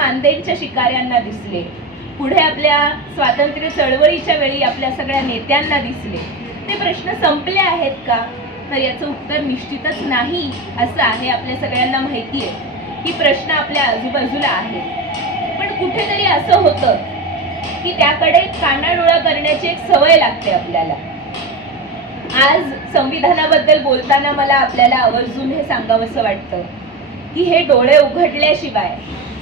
मानदेनच्या शिकाऱ्यांना दिसले, पुढे आपल्या स्वातंत्र्य चळवळीच्या वेळी आपल्या सगळ्या नेत्यांना दिसले, ते प्रश्न संपले आहेत का? तर याचं उत्तर निश्चितच नाही असं आहे. आपल्या सगळ्यांना माहिती आहे की प्रश्न आपल्या आजूबाजूला आहेत, पण कुठेतरी असं होतं की त्याकडे कानाडोळा करण्याची एक सवय लागते आपल्याला. आज संविधानाबद्दल बोलताना मला आपल्याला आवर्जून हे सांगावंसं वाटतं की हे डोळे उघडल्याशिवाय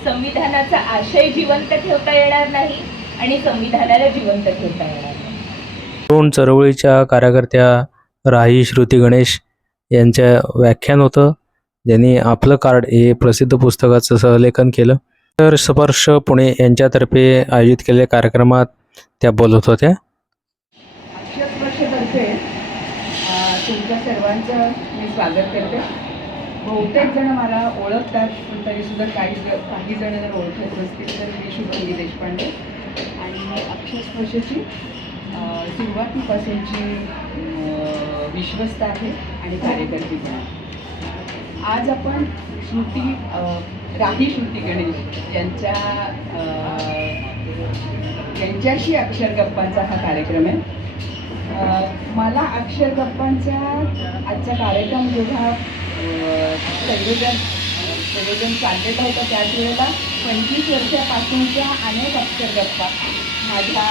संविधानाचा आशय जिवंत ठेवता येणार नाही आणि संविधानाला जिवंत ठेवता येणार नाही. तरुण चळवळीच्या कार्यकर्त्या राही श्रुती गणेश यांच्या व्याख्यान होतं, ज्यांनी आपलं कार्ड हे प्रसिद्ध पुस्तकाचं सहलेखन केलं. तर स्पर्श पुणे यांच्यातर्फे आयोजित केलेल्या कार्यक्रमात त्या बोलत होत्या. स्पर्शतर्फे तुमच्या सर्वांचं मी स्वागत करते. बहुतेक जण मला ओळखतात, पण तरीसुद्धा काही जण जर ओळखत नसतील तर मी शुभांगी देशपांडे आणि अक्षरस्पर्शची सुरुवातीपासूनची विश्वस्त आहे आणि कार्यकर्ती पण आहे. आज आपण राही श्रुती गणेश यांच्याशी अक्षर गप्पांचा हा कार्यक्रम आहे. मला अक्षर गप्पांचा आजचा कार्यक्रम जेव्हा संयोजन चाललेलं होतं त्याच वेळेला 25 वर्षापासूनच्या अनेक अक्षर गप्पा माझ्या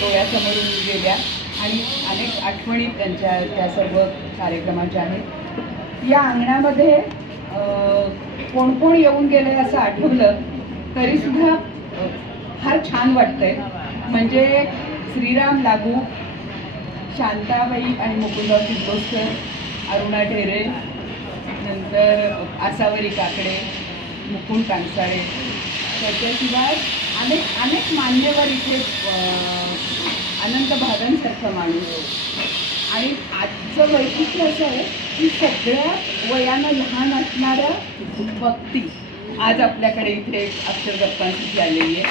डोळ्यासमोरून गेल्या आणि अनेक आठवणी त्या सर्व कार्यक्रमाच्या आहेत. या अंगणामध्ये कोण कोण येऊन गेले असं आठवलं तरीसुद्धा फार छान वाटतंय. म्हणजे श्रीराम लागू, शांताबाई आणि मुकुंदराव किर्लोस्कर, अरुणा ढेरे, नंतर आसावरी काकडे, मुकुंद कांसाळे, त्याच्याशिवाय अनेक मान्यवर इथे, अनंत भागांसारखा माणूस. आणि आजचं वैशिष्ट्य असं आहे की सगळ्या वयानं लहान असणाऱ्या व्यक्ती आज आपल्याकडे इथे अक्षर गप्पांसाठी आलेली आहे.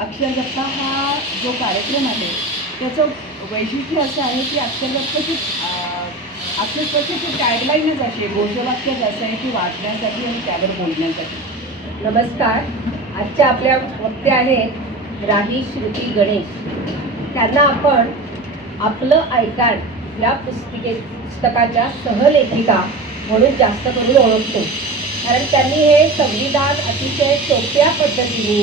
अक्षर गप्पा हा जो कार्यक्रम आहे त्याचं वैशिष्ट्य असं आहे की अक्षरस्पर्शाची टॅगलाईनच अशी, घोषवाक्यच असं आहे की वाचण्यासाठी आणि त्यावर बोलण्यासाठी. नमस्कार. आजच्या आपल्या वक्त्या आहेत राही श्रुती गणेश. त्यांना आपण आपलं आय कार्ड या पुस्तकाच्या सहलेखिका म्हणून जास्त करून ओळखतो, कारण त्यांनी हे संविधान अतिशय सोप्या पद्धतीने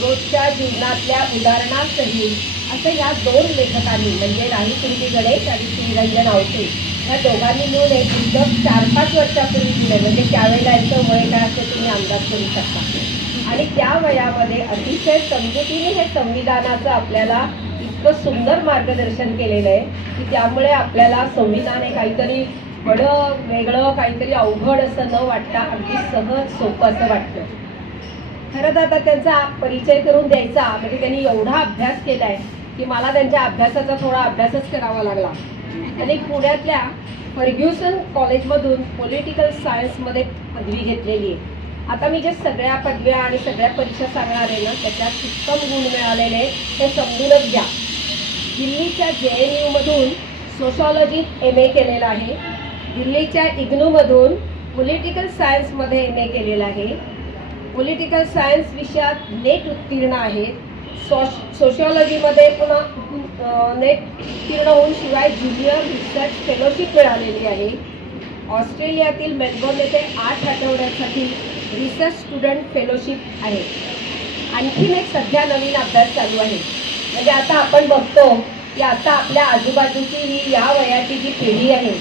रोजच्या जीवनातल्या उदाहरणासहित असं या 2 लेखकांनी म्हणजे राही श्रुती गणेश आणि श्रीरंजन आवटे या दोघांनी मिळून एक पुस्तक 4-5 वर्षापूर्वी दिलं. म्हणजे त्यावेळेला यांचं वय काय असं तुम्ही अंदाज करू शकता. आणि त्या वयामध्ये अतिशय समजुतीने हे संविधानाचं आपल्याला इतकं सुंदर मार्गदर्शन केलेलं आहे की त्यामुळे आपल्याला संविधान हे काहीतरी बडं वेगळं, काहीतरी अवघड असं न वाटता अगदी सहज सोपं असं वाटतं. खरं तर आता त्यांचा परिचय करून द्यायचा म्हणजे त्यांनी एवढा अभ्यास केला आहे की मला त्यांच्या अभ्यासाचा थोडा अभ्यासच करावा लागला. त्यांनी पुण्यातल्या फर्ग्युसन कॉलेजमधून पॉलिटिकल सायन्समध्ये पदवी घेतलेली आहे. आता मी जे सगळ्या पदव्या आणि सगळ्या परीक्षा सांगणार आहे ना त्याच्यात उत्तम गुण मिळालेले हे समजूनच घ्या. दिल्लीच्या JNUमधून सोशॉलॉजीत MA केलेलं आहे. दिल्लीच्या इग्नूमधून पॉलिटिकल सायन्समध्ये MA केलेलं आहे. पॉलिटिकल सायन्स विषयात नेट उत्तीर्ण आहे. सोशिओलॉजीमध्ये पुन्हा नेट उत्तीर्ण होऊन शिवाय ज्युनियर रिसर्च फेलोशिप मिळालेली आहे. ऑस्ट्रेलियातील मेलबर्न येथे 8 आठवड्यासाठी रिसर्च स्टुडंट फेलोशिप आहे. आणखीन एक सध्या नवीन अभ्यास चालू आहे. म्हणजे आता आपण बघतो की आता आपल्या आजूबाजूची ही या वयाची जी पिढी आहे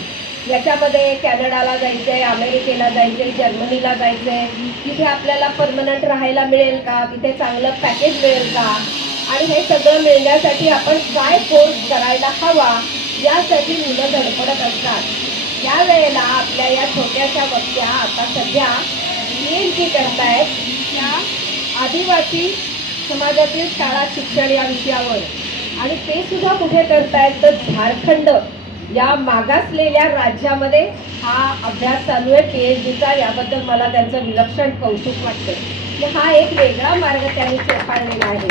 याच्यामध्ये कॅनडाला जायचं आहे, अमेरिकेला जायचं आहे, जर्मनीला जायचं आहे, तिथे आपल्याला परमनंट राहायला मिळेल का, तिथे चांगलं पॅकेज मिळेल का, आणि हे सगळं मिळण्यासाठी आपण काय कोर्स करायला हवा यासाठी मुलं धडपडत असतात. त्यावेळेला आपल्या या छोट्याशा वक्त्या आता सध्या PhD करतायत त्या आदिवासी समाजातील शाळा शिक्षण या विषयावर. आणि ते सुद्धा कुठे करतायत तर झारखंड या मागासलेल्या राज्यामध्ये हा अभ्यास चालू आहे PhDचा. याबद्दल मला त्यांचं विलक्षण कौतुक वाटतं. हा एक वेगळा मार्ग त्यांनी चोखाळलेला आहे.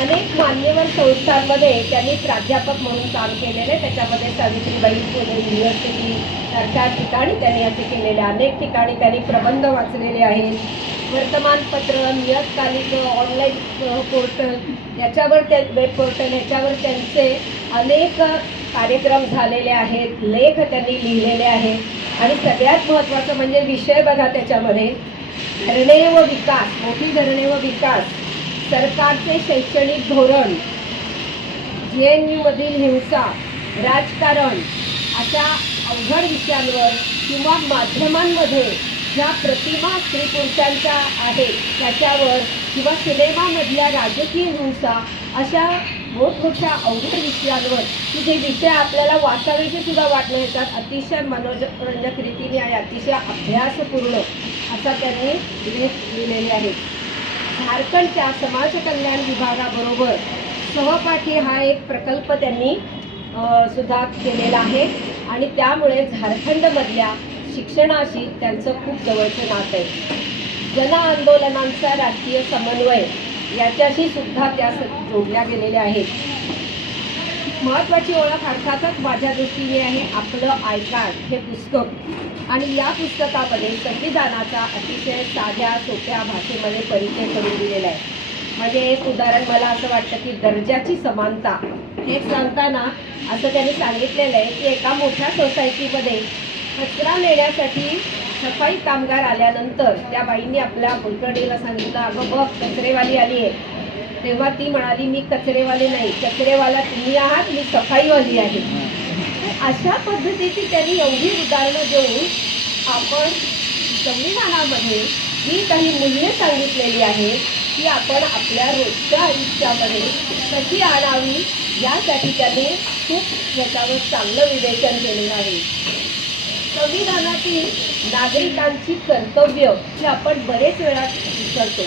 अनेक मान्यवर संस्थांमध्ये त्यांनी प्राध्यापक म्हणून काम केलेले. त्याच्यामध्ये सावित्रीबाई फुले युनिव्हर्सिटी सारख्या ठिकाणी त्यांनी असे केलेले. अनेक ठिकाणी त्यांनी प्रबंध वाचलेले आहेत. वर्तमानपत्र, नियतकालिक, ऑनलाईन पोर्टल याच्यावर वेब पोर्टल ह्याच्यावर त्यांचे अनेक कार्यक्रम झालेले आहेत. लेख त्यांनी लिहिलेले आहेत. आणि सगळ्यात महत्त्वाचं म्हणजे विषय बघा त्याच्यामध्ये, धरणे व विकास, मोठी धरणे व विकास, सरकारचे शैक्षणिक धोरण, JNUमधील हिंसा, राजकारण अशा अवघड विषयांवर किंवा माध्यमांमध्ये ज्या प्रतिमा स्त्री पुरुषांच्या आहेत त्याच्यावर किंवा सिनेमामधल्या राजकीय हिंसा अशा मोठमोठ्या अवघड विषयांवर की जे विषय आपल्याला वाचावेचे सुद्धा वाट नाही येतात, अतिशय मनोरंजक रीतीने आणि अतिशय अभ्यासपूर्ण असा त्यांनी लेख लिहिलेले आहेत. झारखंडच्या समाज कल्याण विभागाबरोबर सहपाठी हा एक प्रकल्प त्यांनी सुद्धा केलेला आहे. आणि त्यामुळे झारखंडमधल्या शिक्षणाशी त्यांचं खूप जवळचं नातं आहे. जन आंदोलनांचा राष्ट्रीय समन्वय याच्याशी सुद्धा त्या जोडल्या गेलेल्या आहेत. महत्त्वाची ओळख अर्थातच माझ्या दृष्टीने आहे आपलं आय कार्ड हे पुस्तक. आणि या पुस्तकामध्ये संविधानाचा अतिशय साध्या सोप्या भाषेमध्ये परिचय करून दिलेला आहे. म्हणजे एक उदाहरण मला असं वाटतं की दर्जाची समानता हे सांगताना असं त्यांनी सांगितलेलं आहे की एका मोठ्या सोसायटीमध्ये कचरा नेण्यासाठी सफाई कामगार आल्यानंतर त्या बाईंनी आपल्या कुलकर्णीला सांगितलं, अगं बघ कचरेवाली आली आहे. तेव्हा ती म्हणाली, मी कचरेवाली नाही, कचरेवाला तुम्ही आहात, मी सफाईवाली आहे. अशा पद्धतीची त्यांनी एवढी उदाहरणं देऊन आपण संविधानामध्ये ही काही मूल्ये सांगितलेली आहेत की आपण आपल्या रोजच्या आयुष्यामध्ये कशी आणावी यासाठी त्यांनी खूप त्याच्यावर चांगलं विवेचन केलेलं आहे. संविधानातील नागरिकांची कर्तव्य ही आपण बरेच वेळा विसरतो.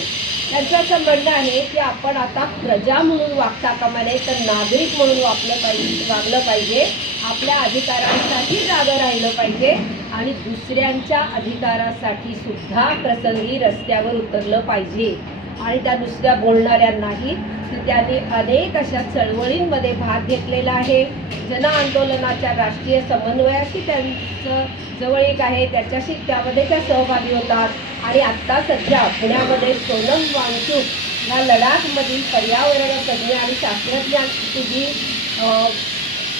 त्यांचं असं म्हणणं आहे की आपण आता प्रजा म्हणून वागता कामा नये तर नागरिक म्हणून वागलं पाहिजे. आपल्या अधिकारांसाठी जागं राहिलं पाहिजे आणि दुसऱ्यांच्या अधिकारासाठी सुद्धा प्रसंगी रस्त्यावर उतरलं पाहिजे. आणि त्या दुसऱ्या बोलणाऱ्यांनाही की त्यांनी अनेक अशा चळवळींमध्ये भाग घेतलेला आहे. जन आंदोलनाच्या राष्ट्रीय समन्वयाशी त्यांचं जवळीक आहे, त्याच्याशी त्यामध्ये त्या सहभागी होतात. आणि आत्ता सध्या पुण्यामध्ये सोनम वांगचुक या लडाखमधील पर्यावरणतज्ञ आणि शास्त्रज्ञांची जी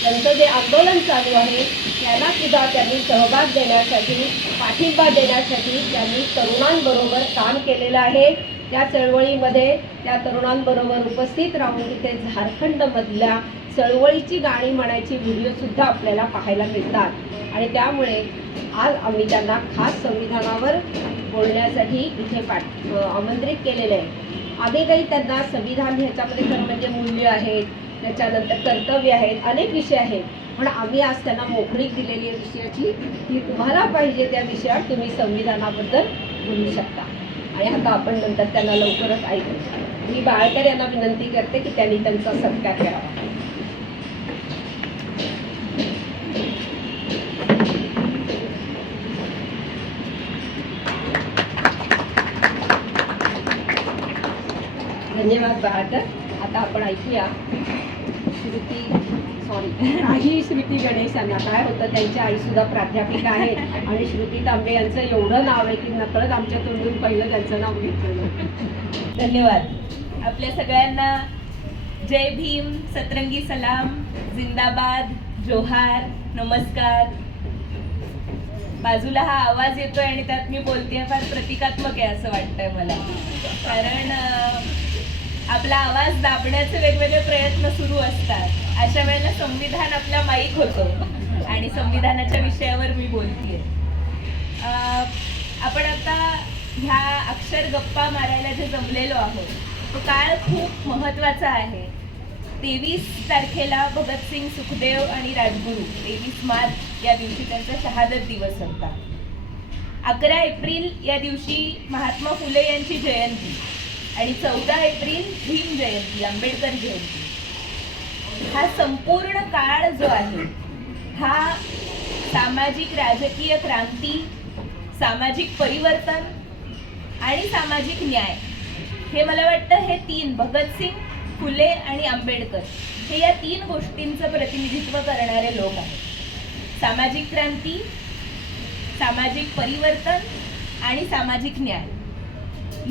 त्यांचं जे आंदोलन चालू आहे त्याला सुद्धा त्यांनी सहभाग देण्यासाठी, पाठिंबा देण्यासाठी त्यांनी तरुणांबरोबर काम केलेलं आहे. त्या चळवळीमध्ये त्या तरुणांबरोबर उपस्थित राहून तिथे झारखंडमधल्या चळवळीची गाणी म्हणायची व्हिडिओसुद्धा आपल्याला पाहायला मिळतात. आणि त्यामुळे आज आम्ही त्यांना खास संविधानावर बोलण्यासाठी इथे आमंत्रित केलेलं आहे. आम्ही काही त्यांना संविधान ह्याच्यामध्ये खरं म्हणजे मूल्य आहेत, त्याच्यानंतर कर्तव्य आहेत, अनेक विषय आहेत. पण आम्ही आज त्यांना मोकळीक दिलेली आहे विषयाची की तुम्हाला पाहिजे त्या विषयावर तुम्ही संविधानाबद्दल बोलू शकता. आणि आता आपण नंतर त्यांना लवकरच ऐकू. मी बाळकर यांना विनंती करते की त्यांनी त्यांचा सत्कार करावा. धन्यवाद बाळकर. आता आपण ऐकूया राही श्रुती गणेश यांना. काय होतं, त्यांच्या आईसुद्धा प्राध्यापिका आहेत आणि श्रुती तांबे यांचं एवढं नाव आहे की नकळत आमच्या तोंडून पहिलं त्यांचं नाव घेतलं. धन्यवाद. आपल्या सगळ्यांना जय भीम, सतरंगी सलाम, जिंदाबाद, जोहार, नमस्कार. बाजूला हा आवाज येतोय आणि त्यात मी बोलतेय फार प्रतिकात्मक आहे असं वाटतंय मला. कारण आपला आवाज दाबण्याचे वेगवेगळे प्रयत्न सुरू असतात. अशा वेळेला संविधान आपला माईक होतो आणि संविधानाच्या विषयावर मी बोलतेय. आपण आता ह्या अक्षर गप्पा मारायला जे जमलेलो आहोत तो काळ खूप महत्त्वाचा आहे. 23 तारखेला भगतसिंग, सुखदेव आणि राजगुरू 23 मार्च या दिवशी त्यांचा शहादत दिवस होता. 11 एप्रिल या दिवशी महात्मा फुले यांची जयंती आणि 14 एप्रिल भीम जयंती, आंबेडकर जयंती. हा संपूर्ण काळ जो आहे हा सामाजिक राजकीय क्रांती, सामाजिक परिवर्तन आणि सामाजिक न्याय हे मला वाटतं हे 3 भगतसिंग, फुले आणि आंबेडकर हे या 3 गोष्टींचं प्रतिनिधित्व करणारे लोक आहेत. सामाजिक क्रांती, सामाजिक परिवर्तन आणि सामाजिक न्याय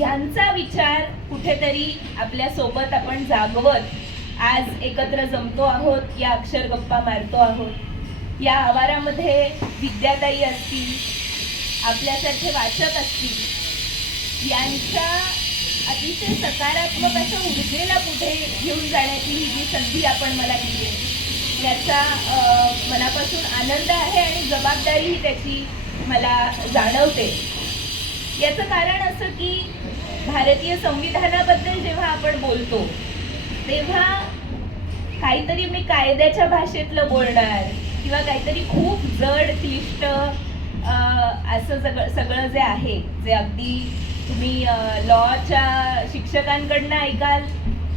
यांचा विचार कुठेतरी आपल्या सोबत आपण जागवत आज एकत्र जमतो आहोत, या अक्षर गप्पा मारतो आहोत. या आवारामध्ये विद्याताई असतील, आपल्यासारखे वाचक असतील, यांच्या अतिशय सकारात्मक अशा ऊर्जेला पुढे घेऊन जाण्याची ही जी संधी आपण मला दिली आहे याचा मनापासून आनंद आहे आणि जबाबदारीही त्याची मला जाणवते. याचं कारण असं की भारतीय संविधानाबद्दल जेव्हा आपण बोलतो तेव्हा काहीतरी मी कायद्याच्या भाषेतलं बोलणार किंवा काहीतरी खूप जड क्लिष्ट असं सगळं जे आहे, जे अगदी तुम्ही लॉच्या शिक्षकांकडनं ऐकाल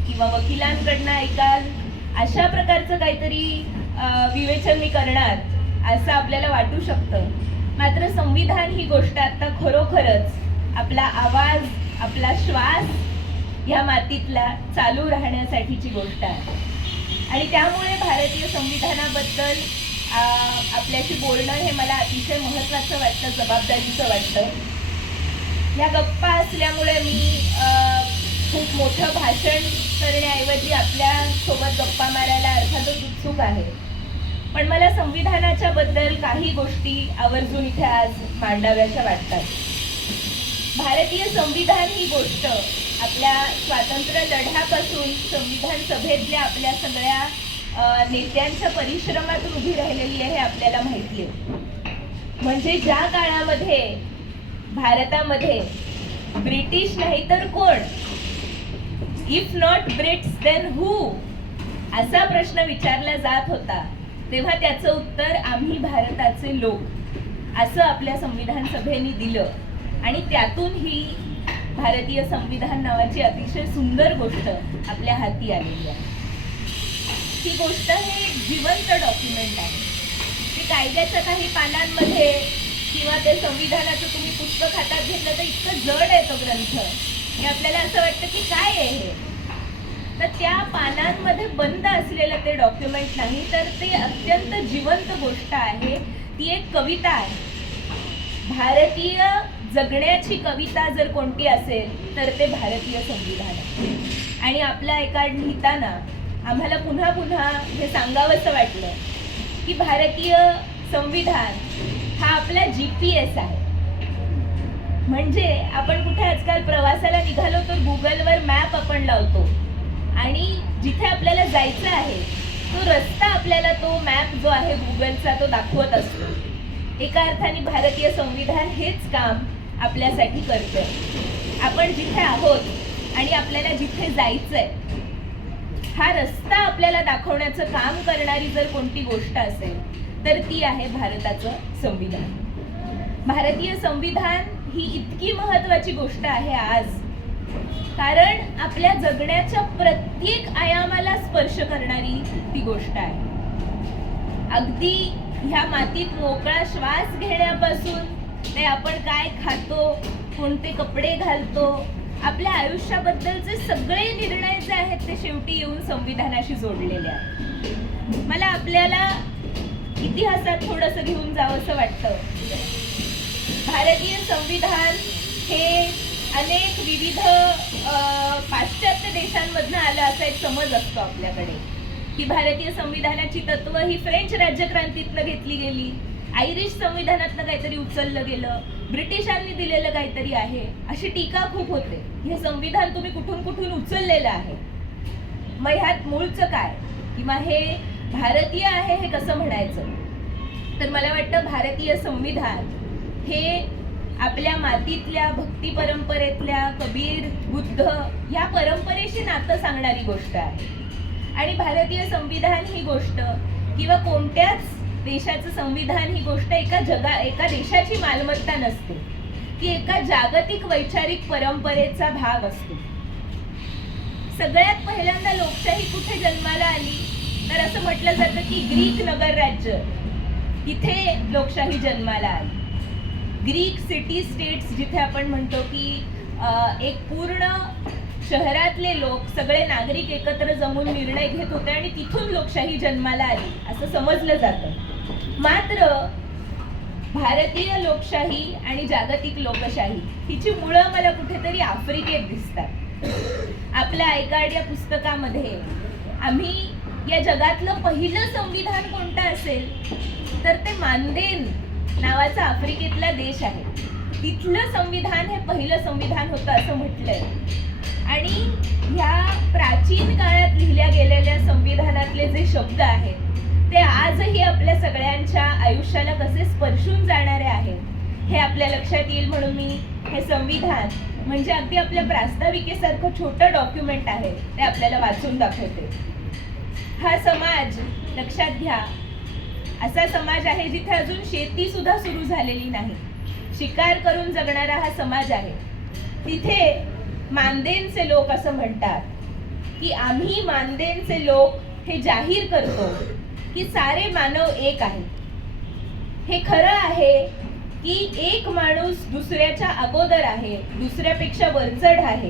किंवा वकिलांकडनं ऐकाल, अशा प्रकारचं काहीतरी विवेचन मी करणार असं आपल्याला वाटू शकतं. मात्र संविधान ही गोष्ट आता खरोखरच आपला आवाज, आपला श्वास ह्या मातीतला चालू राहण्यासाठीची गोष्ट आहे. आणि त्यामुळे भारतीय संविधानाबद्दल आपल्याशी बोलणं हे मला अतिशय महत्त्वाचं वाटतं, जबाबदारीचं वाटतं. ह्या गप्पा असल्यामुळे मी खूप मोठं भाषण करण्याऐवजी आपल्या सोबत गप्पा मारायला अर्थातच उत्सुक आहे. पण मला संविधानाच्या बद्दल काही गोष्टी आवर्जून इथे आज मांडाव्याशा वाटतात. भारतीय संविधान ही गोष्ट आपल्या स्वातंत्र्य लढ्यापासून संविधान सभेतल्या आपल्या सगळ्या नेत्यांच्या परिश्रमातून उभी राहिलेली आहे, आपल्याला माहिती आहे. म्हणजे ज्या काळामध्ये भारतामध्ये ब्रिटिश नाही तर कोण, if not Brits then who असा प्रश्न विचारला जात होता, तेव्हा त्याचं उत्तर आम्ही भारताचे लोक असं आपल्या संविधान सभेने दिलं. आणि त्यातून ही भारतीय संविधान नावाची अतिशय सुंदर गोष्ट आपल्या हाती आलेली आहे. ही गोष्ट हे एक जिवंत डॉक्युमेंट आहे. ते कायद्याच्या काही पानांमध्ये किंवा ते संविधानाचं तुम्ही पुस्तक हातात घेतलं तर इतकं जड आहे तो ग्रंथ, हे आपल्याला असं वाटतं की काय आहे हे. तर त्या पानांमध्ये बंद असलेलं ते डॉक्युमेंट नाही, तर ते अत्यंत जिवंत गोष्ट आहे. ती एक कविता आहे. भारतीय जगण्याची कविता जर कोणती असेल तर ते भारतीय संविधान आहे. आणि आपला आयकार्ड लिहिताना आम्हाला पुन्हा पुन्हा हे सांगावंसं वाटलं की भारतीय संविधान हा आपला GPS आहे. म्हणजे आपण कुठे आजकाल प्रवासाला निघालो तर गुगलवर मॅप आपण लावतो आणि जिथे आपल्याला जायचं आहे तो रस्ता आपल्याला तो मॅप जो आहे गुगलचा तो दाखवत असतो. एका अर्थाने भारतीय संविधान हेच काम आपल्यासाठी करतंय. आपण जिथे आहोत आणि आपल्याला जिथे जायचंय हा रस्ता आपल्याला दाखवण्याचं काम करणारी जर कोणती गोष्ट असेल तर ती आहे भारताचं संविधान. भारतीय संविधान ही इतकी महत्त्वाची गोष्ट आहे आज, कारण आपल्या जगण्याच्या प्रत्येक आयामाला स्पर्श करणारी ती गोष्ट आहे. अगदी ह्या मातीत मोकळा श्वास घेण्यापासून ते आपण काय खातो, कोणते कपडे घालतो, आपल्या आयुष्याबद्दलचे सगळे निर्णय जे आहेत ते शेवटी येऊन संविधानाशी जोडलेले आहेत. मला आपल्याला इतिहासात थोडंसं घेऊन जावंसं वाटतं. भारतीय संविधान हे अनेक विविध पाश्चात्य देशांमधनं आलं असा एक समज असतो आपल्याकडे की भारतीय संविधानाची तत्व ही फ्रेंच राज्यक्रांतीतनं घेतली गेली, आयरिश संविधानातनं काहीतरी उचललं गेलं, ब्रिटिशांनी दिलेलं काहीतरी आहे, अशी टीका खूप होते. हे संविधान तुम्ही कुठून कुठून उचललेलं आहे, मग ह्यात मूळचं काय किंवा हे भारतीय आहे हे कसं म्हणायचं. तर मला वाटतं भारतीय संविधान हे आपल्या मातीतल्या भक्ती परंपरेतल्या कबीर, बुद्ध या परंपरेशी नातं सांगणारी गोष्ट आहे. आणि भारतीय संविधान ही गोष्ट किंवा कोणत्याच देशाचं संविधान ही गोष्ट एका देशाची मालमत्ता नसते. ती एका जागतिक वैचारिक परंपरेचा भाग असतो. सगळ्यात पहिल्यांदा लोकशाही कुठे जन्माला आली तर असं म्हटलं जातं की ग्रीक नगर राज्य इथे लोकशाही जन्माला आली. ग्रीक सिटी स्टेट्स जिथे आपण म्हणतो की एक पूर्ण शहरातले लोक सगळे नागरिक एकत्र जमून निर्णय घेत होते आणि तिथून लोकशाही जन्माला आली असं समजलं जातं. मात्र भारतीय लोकशाही आणि जागतिक लोकशाही हिची मुळं मला कुठेतरी आफ्रिकेत दिसतात. आपल्या आयकार्ड या पुस्तकामध्ये आम्ही या जगातलं पहिलं संविधान कोणतं असेल तर ते मानदेन नावाचा आफ्रिकेतला देश आहे. तिथलं संविधान हे पहिलं संविधान होतं असं म्हटलंय. आणि ह्या प्राचीन काळात लिहिल्या गेलेल्या संविधानातले जे शब्द आहेत ते आजही आपल्या सगळ्यांच्या आयुष्याला कसे स्पर्शून जाणारे आहेत हे आपल्या लक्षात येईल म्हणून मी हे संविधान म्हणजे अगदी आपल्या प्रास्ताविकेसारखं छोटं डॉक्युमेंट आहे ते आपल्याला वाचून दाखवते. हा समाज लक्षात घ्या, असा समाज आहे जिथे अजून शेती सुद्धा सुरू झालेली नाही. शिकार करून जगणारा हा समाज आहे. तिथे मानदेनचे लोक असं म्हणतात की आम्ही मानदेनचे लोक हे जाहीर करतो की सारे मानव एक आहे. हे खरं आहे की एक माणूस दुसऱ्याच्या अगोदर आहे, दुसऱ्यापेक्षा वरचढ आहे,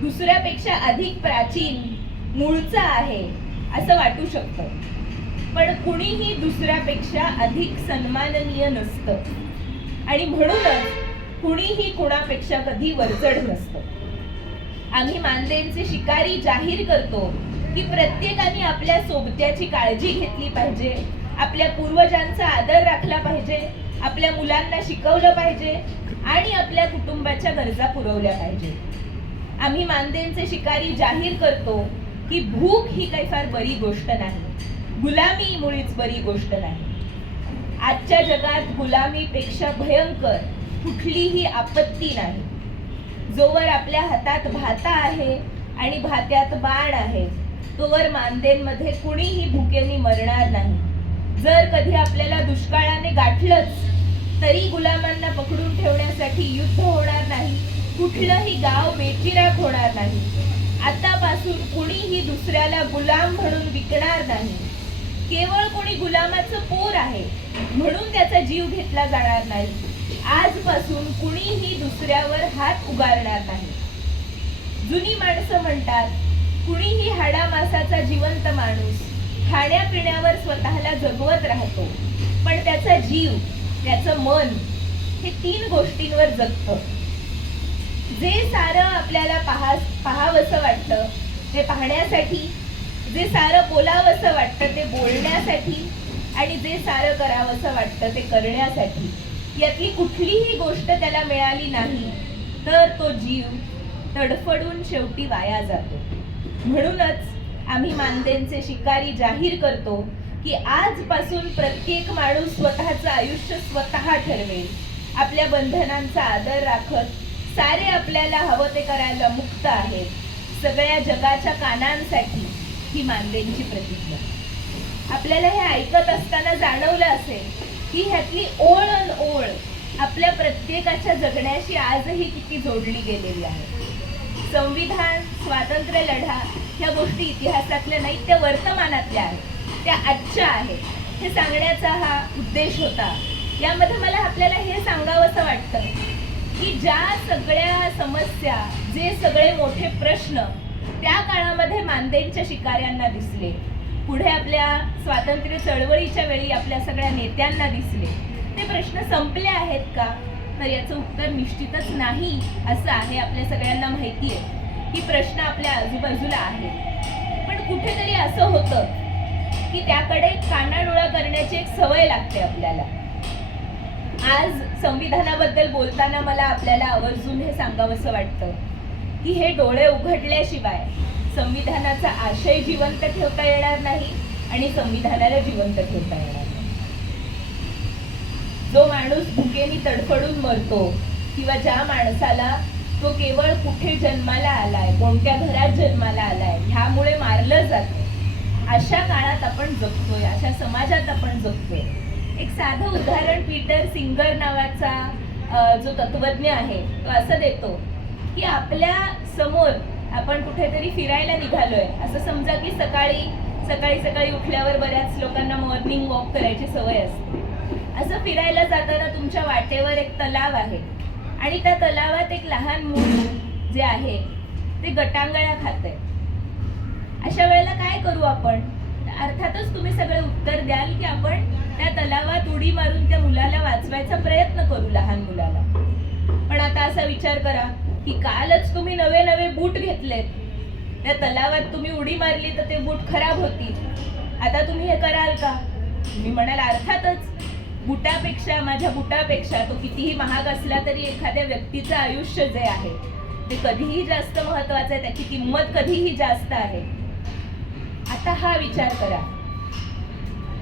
दुसऱ्यापेक्षा अधिक प्राचीन मूळचा आहे असं वाटू शकतं. पण कुणीही दुसऱ्यापेक्षा अधिक सन्माननीय नसतं आणि म्हणूनच कुणीही कुणापेक्षा कधी वरचढ नसतं. आम्ही मानदेनचे शिकारी जाहीर करतो की प्रत्येकाने आपल्या सोबत्याची काळजी घेतली पाहिजे, आपल्या पूर्वजांचा आदर राखला पाहिजे, आपल्या मुलांना शिकवलं पाहिजे आणि आपल्या कुटुंबाच्या गरजा पुरवल्या पाहिजे. आम्ही मानदेनचे शिकारी जाहीर करतो की भूक ही काही फार बरी गोष्ट नाही, गुलामी मुळीच बरी गोष्ट नाही. आजच्या जगात गुलामीपेक्षा भयंकर कुठलीही आपत्ती नाही. जोवर आपल्या हातात भाता आहे आणि भात्यात बाण आहे तोवर मानदेनमध्ये कुणीही भुकेने मरणार नाही. जर कधी आपल्याला दुष्काळाने गाठलंच तरी गुलामांना पकडून ठेवण्यासाठी युद्ध होणार नाही, कुठलंही गाव बेचिराख होणार नाही. आतापासून कुणीही दुसऱ्याला गुलाम म्हणून विकणार नाही. केवळ कोणी गुलामाचं पोर आहे म्हणून त्याचा जीव घेतला जाणार नाही. आजपासून कुणीही दुसऱ्यावर हात उगारणार नाही. जुनी माणसं म्हणतात कुणीही हाडामासाचा जिवंत माणूस खाण्यापिण्यावर स्वतःला जगवत राहतो, पण त्याचा जीव, त्याचं मन हे 3 गोष्टींवर जगतं. जे सारं आपल्याला पाहावंसं वाटतं ते पाहण्यासाठी, जे सारं बोलावंसं वाटतं ते बोलण्यासाठी आणि जे सारं करावंसं वाटतं ते करण्यासाठी, यातली कुठलीही गोष्ट त्याला मिळाली नाही तर तो जीव तडफडून शेवटी वाया जातो. म्हणूनच आम्ही मानदेनचे शिकारी जाहीर करतो की आजपासून प्रत्येक माणूस स्वतःचं आयुष्य स्वतः ठरवेल. आपल्या बंधनांचा आदर राखत सारे आपल्याला हवं ते करायला मुक्त आहेत. सगळ्या जगाच्या कानांसाठी ही मानदेनची प्रतिज्ञा. आपल्याला हे ऐकत असताना जाणवलं असेल की ह्यातली ओळ अन ओळ आपल्या प्रत्येकाच्या जगण्याशी आजही किती जोडली गेलेली आहे. संविधान, स्वातंत्र्य लढा ह्या गोष्टी इतिहासातल्या नाहीत, त्या वर्तमानातल्या आहेत, त्या आजच्या आहेत हे सांगण्याचा हा उद्देश होता. यामध्ये मला आपल्याला हे सांगावंसं वाटतं की ज्या सगळ्या समस्या, जे सगळे मोठे प्रश्न त्या काळामध्ये मानदेनच्या शिकाऱ्यांना दिसले, पुढे आपल्या स्वातंत्र्य चळवळीच्या वेळी आपल्या सगळ्या नेत्यांना दिसले, ते प्रश्न संपले आहेत का? तर याचं उत्तर निश्चितच नाही असं आहे. आपल्या सगळ्यांना माहिती आहे की प्रश्न आपल्या आजूबाजूला आहेत, पण कुठेतरी असं होतं की त्याकडे कानाडोळा करण्याची एक सवय लागते आपल्याला. आज संविधानाबद्दल बोलताना मला आपल्याला आवर्जून हे सांगावंसं वाटतं की हे डोळे उघडल्याशिवाय संविधानाचा आशय जिवंत ठेवता येणार नाही आणि संविधानाला जिवंत ठेवता येणार नाही. जो माणूस भुकेने तडफडून मरतो किंवा ज्या माणसाला तो केवळ कुठे जन्माला आलाय, कोणत्या घरात जन्माला आलाय ह्यामुळे मारलं जातं, अशा काळात आपण जगतोय, अशा समाजात आपण जगतोय. एक साधं उदाहरण पीटर सिंगर नावाचा जो तत्वज्ञ आहे तो असं देतो की आपल्या समोर आपण कुठेतरी फिरायला निघालोय, असं समजा की सकाळी उठल्यावर बऱ्याच लोकांना मॉर्निंग वॉक करायची सवय असते. असं फिरायला जाताना तुमच्या वाटेवर एक तलाव आहे आणि त्या तलावात एक लहान मूल जे आहे ते गटांगळ्या खातंय. अशा वेळेला काय करू आपण? अर्थातच तुम्ही सगळे उत्तर द्याल की आपण त्या तलावात उडी मारून त्या मुलाला वाचवायचा प्रयत्न करू, लहान मुलाला. पण आता असा विचार करा की कालच तुम्ही नवे नवे बूट घेतलेत, त्या तलावात तुम्ही उडी मारली तर ते बूट खराब होतील. आता तुम्ही हे कराल का? तुम्ही म्हणाल अर्थातच, बुटापेक्षा, माझ्या बुटापेक्षा तो कितीही महाग असला तरी एखाद्या व्यक्तीचं आयुष्य जे आहे ते कधीही जास्त महत्वाचं आहे, त्याची किंमत कधीही जास्त आहे. आता हा विचार करा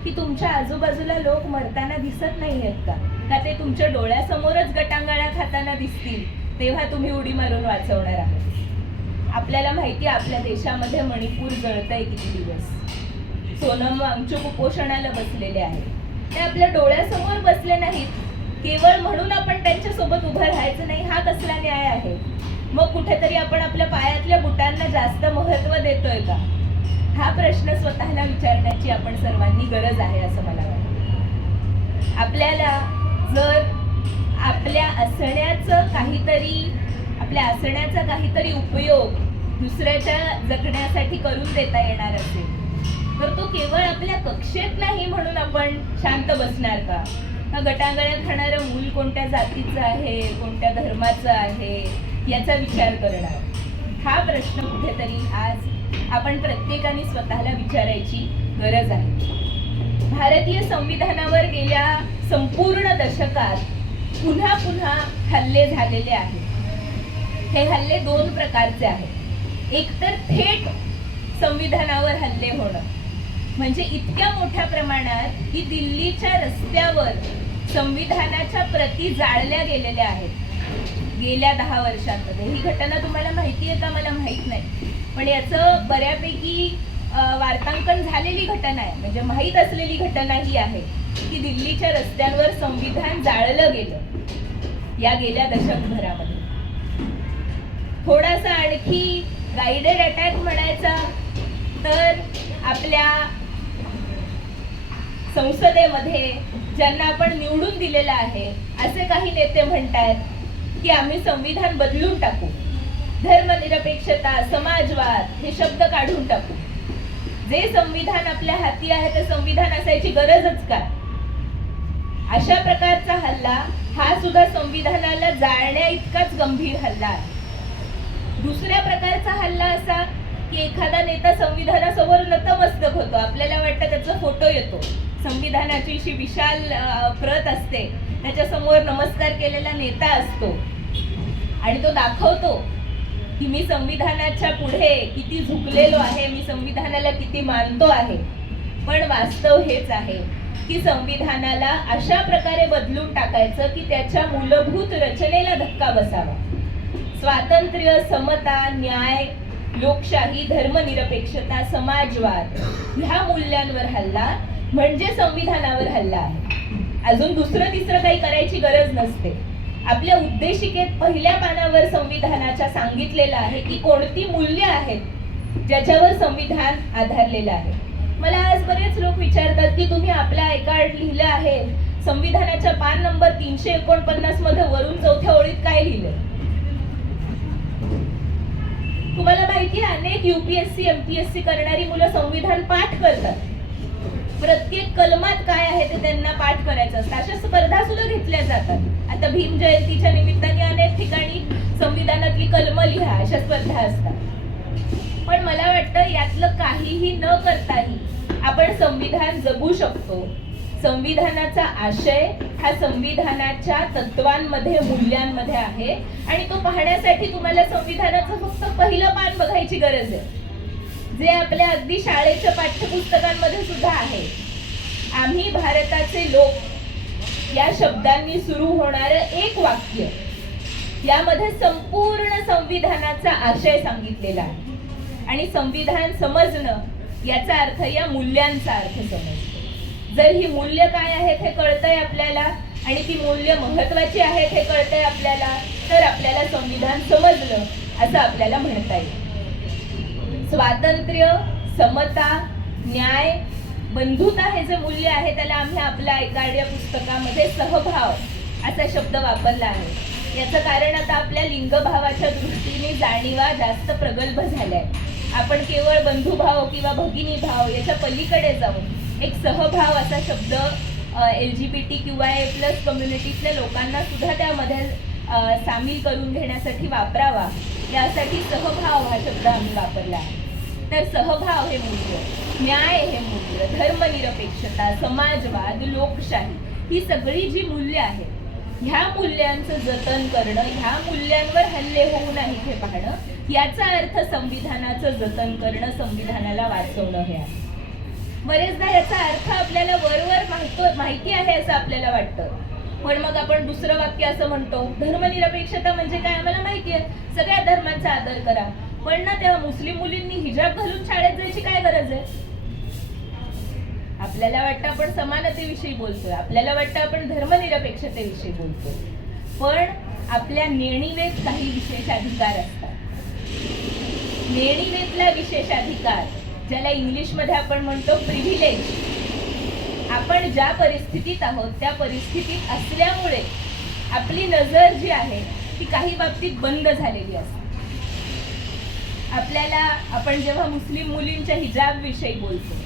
की तुमच्या आजूबाजूला लोक मरताना दिसत नाही आहेत का ते तुमच्या डोळ्यासमोरच गटांगळ्या खाताना दिसतील तेव्हा तुम्ही उडी मारून वाचवणार आहात. आपल्याला माहिती आहे आपल्या देशामध्ये मणिपूर जळतंय किती दिवस. सोनम वांगचुक उपोषणाला बसलेले आहेत. ते आपल्या डोळ्यासमोर बसले नाहीत केवळ म्हणून आपण त्यांच्यासोबत उभं राहायचं नाही, हा कसला न्याय आहे? मग कुठेतरी आपण आपल्या पायातल्या बुटांना जास्त महत्त्व देतोय का? हा प्रश्न स्वतःला विचारण्याची आपण सर्वांनी गरज आहे असं मला वाटतं. आपल्याला जर आपल्या असण्याचा काहीतरी उपयोग दुसऱ्याच्या जगण्यासाठी करून देता येणार असेल तर तो केवळ आपल्या कक्षेत नाही म्हणून आपण शांत बसणार का? हा गटांगळ्या खाणारं मूल कोणत्या जातीचं आहे, कोणत्या धर्माचं आहे याचा विचार करणार? हा प्रश्न कुठेतरी आज आपण प्रत्येकाने स्वतःला विचारायची गरज आहे. भारतीय संविधानावर गेल्या संपूर्ण दशकात पुन्हा पुन्हा हल्ले झालेले आहेत. हे हल्ले दोन प्रकारचे आहेत. एक तर थेट संविधानावर हल्ले होणं, म्हणजे इतक्या मोठ्या प्रमाणात की दिल्लीच्या रस्त्यावर संविधानाच्या प्रती जाळल्या गेलेल्या आहेत गेल्या 10 वर्षांमध्ये. ही घटना तुम्हाला माहिती आहे का? मला माहित नाही, पण याचं बऱ्यापैकी वार्तांकन झालेली घटना आहे, म्हणजे माहीत असलेली घटना ही आहे की दिल्लीच्या रस्त्यांवर संविधान जाळलं गेलं या गेल्या दशकभरामध्ये. थोडासा आणखी गाइडेड अटॅक म्हणायचा तर आपल्या संसदेमध्ये ज्यांना आपण निवडून दिलेलं आहे असे काही नेते म्हणतात की आम्ही संविधान बदलून टाकू, धर्मनिरपेक्षता, समाजवाद हे शब्द काढून टाकू. जे संविधान आपल्या हाती आहे ते संविधान असायची गरजच काय? अशा प्रकारचा हल्ला हा सुद्धा संविधानाला जाळण्या इतकाच गंभीर हल्ला आहे. दुसऱ्या प्रकारचा हल्ला असा की एखादा नेता संविधानासमोर नतमस्तक होतो, आपल्याला वाटतं त्याचा फोटो येतो, संविधानाची अशी विशाल प्रत असते, त्याच्यासमोर नमस्कार केलेला नेता असतो आणि तो दाखवतो की मी संविधानाच्या पुढे किती झुकलेलो आहे, मी संविधानाला किती मानतो आहे. पण वास्तव हेच आहे की संविधानाला अशा प्रकारे बदलून टाकायचं की त्याच्या मूलभूत रचनेला धक्का बसावा. स्वातंत्र्य, समता, न्याय, लोकशाही, धर्मनिरपेक्षता, समाजवाद ह्या मूल्यांवर हल्ला म्हणजे संविधानावर हल्ला आहे. अजून दुसरं तिसरं काही करायची गरज नसते. आपल्या उद्देशिकेत पहिल्या पानावर संविधानाच्या सांगितलेलं आहे की कोणती मूल्य आहेत ज्याच्यावर संविधान आधारलेलं आहे. मला आज बरेच लोक विचारतात की तुम्ही आपल्या आय कार्ड लिहिलं आहे, संविधानाच्या पान नंबर 349 मध्ये वरून चौथ्या ओळीत काय लिहिलंय? तुम्हाला माहिती आहे अनेक UPSC MPSC करणारी मुलं संविधान पाठ करतात. प्रत्येक कलमात काय आहे ते त्यांना पाठ करायचं असतं. अशा स्पर्धा सुद्धा घेतल्या जातात. आता भीम जयंतीच्या निमित्ताने अनेक ठिकाणी संविधानातली कलमं लिहा अशा स्पर्धा असतात. पण मला वाटतं यातलं काहीही न करताही आपण संविधान जगू शकतो. संविधानाचा आशय हा संविधानाच्या तत्वांमध्ये, मूल्यांमध्ये आहे आणि तो पाहण्यासाठी तुम्हाला संविधानाचं फक्त पहिलं पान बघायची गरज आहे, जे आपल्या अगदी शाळेच्या पाठ्यपुस्तकांमध्ये सुद्धा आहे. आम्ही भारताचे लोक या शब्दांनी सुरू होणारं एक वाक्य, यामध्ये संपूर्ण संविधानाचा आशय सांगितलेला आहे आणि संविधान समजणं याचा अर्थ या मूल्यांचा अर्थ समजणं. जर ही मूल्य काय आहेत हे कळतंय आपल्याला आणि ती मूल्य महत्वाची आहेत हे कळतंय आपल्याला, तर आपल्याला संविधान समजलं असं आपल्याला म्हणता येईल. स्वातंत्र्य, समता, न्याय, बंधुता हे जे मूल्य आहे त्याला आम्ही आपल्या आय कार्ड या पुस्तकामध्ये सहभाव असा शब्द वापरला आहे. याचं कारण आता आपल्या लिंगभावाच्या दृष्टीने जाणीवा जास्त प्रगल्भ झाल्या आहेत. आपण केवळ बंधुभाव किंवा भगिनी भाव याच्या पलीकडे जाऊन एक सहभाव असा शब्द LGBTQIA+ कम्युनिटीतल्या लोकांना सुद्धा त्यामध्ये सामील करून घेण्यासाठी वापरावा, यासाठी सहभाव हा शब्द आम्ही वापरला आहे. तर सहभाव हे मूल्य, न्याय हे मूल्य, धर्मनिरपेक्षता, समाजवाद, लोकशाही ही सगळी जी मूल्य आहेत, ह्या मूल्यांचं जतन करणं, ह्या मूल्यांवर हल्ले होऊ नाहीत हे पाहणं, याचा अर्थ संविधानाचं जतन करणं, संविधानाला वाचवणं हे आहे. बरेचदा याचा अर्थ आपल्याला वरवर माहिती आहे असं आपल्याला वाटतं, पण मग आपण दुसरं वाक्य असं म्हणतो, धर्मनिरपेक्षता म्हणजे काय आम्हाला माहिती आहे, सगळ्या धर्मांचा आदर करा. पण ना तेव्हा मुस्लिम मुलींनी हिजाब घालून शाळेत जायची काय गरज आहे? आपल्याला वाटतं आपण समानतेविषयी बोलतोय, आपल्याला वाटतं आपण धर्मनिरपेक्षतेविषयी बोलतोय, पण आपल्या नेणिवेत काही विशेष अधिकार असतात. नेणिवेतला विशेष अधिकार, ज्याला इंग्लिशमध्ये आपण म्हणतो प्रिव्हिलेज, आपण ज्या परिस्थितीत आहोत त्या परिस्थितीत असल्यामुळे आपली नजर जी आहे ती काही बाबतीत बंद झालेली असते. आपण जेव्हा मुस्लिम मुलींच्या हिजाब विषयी बोलतो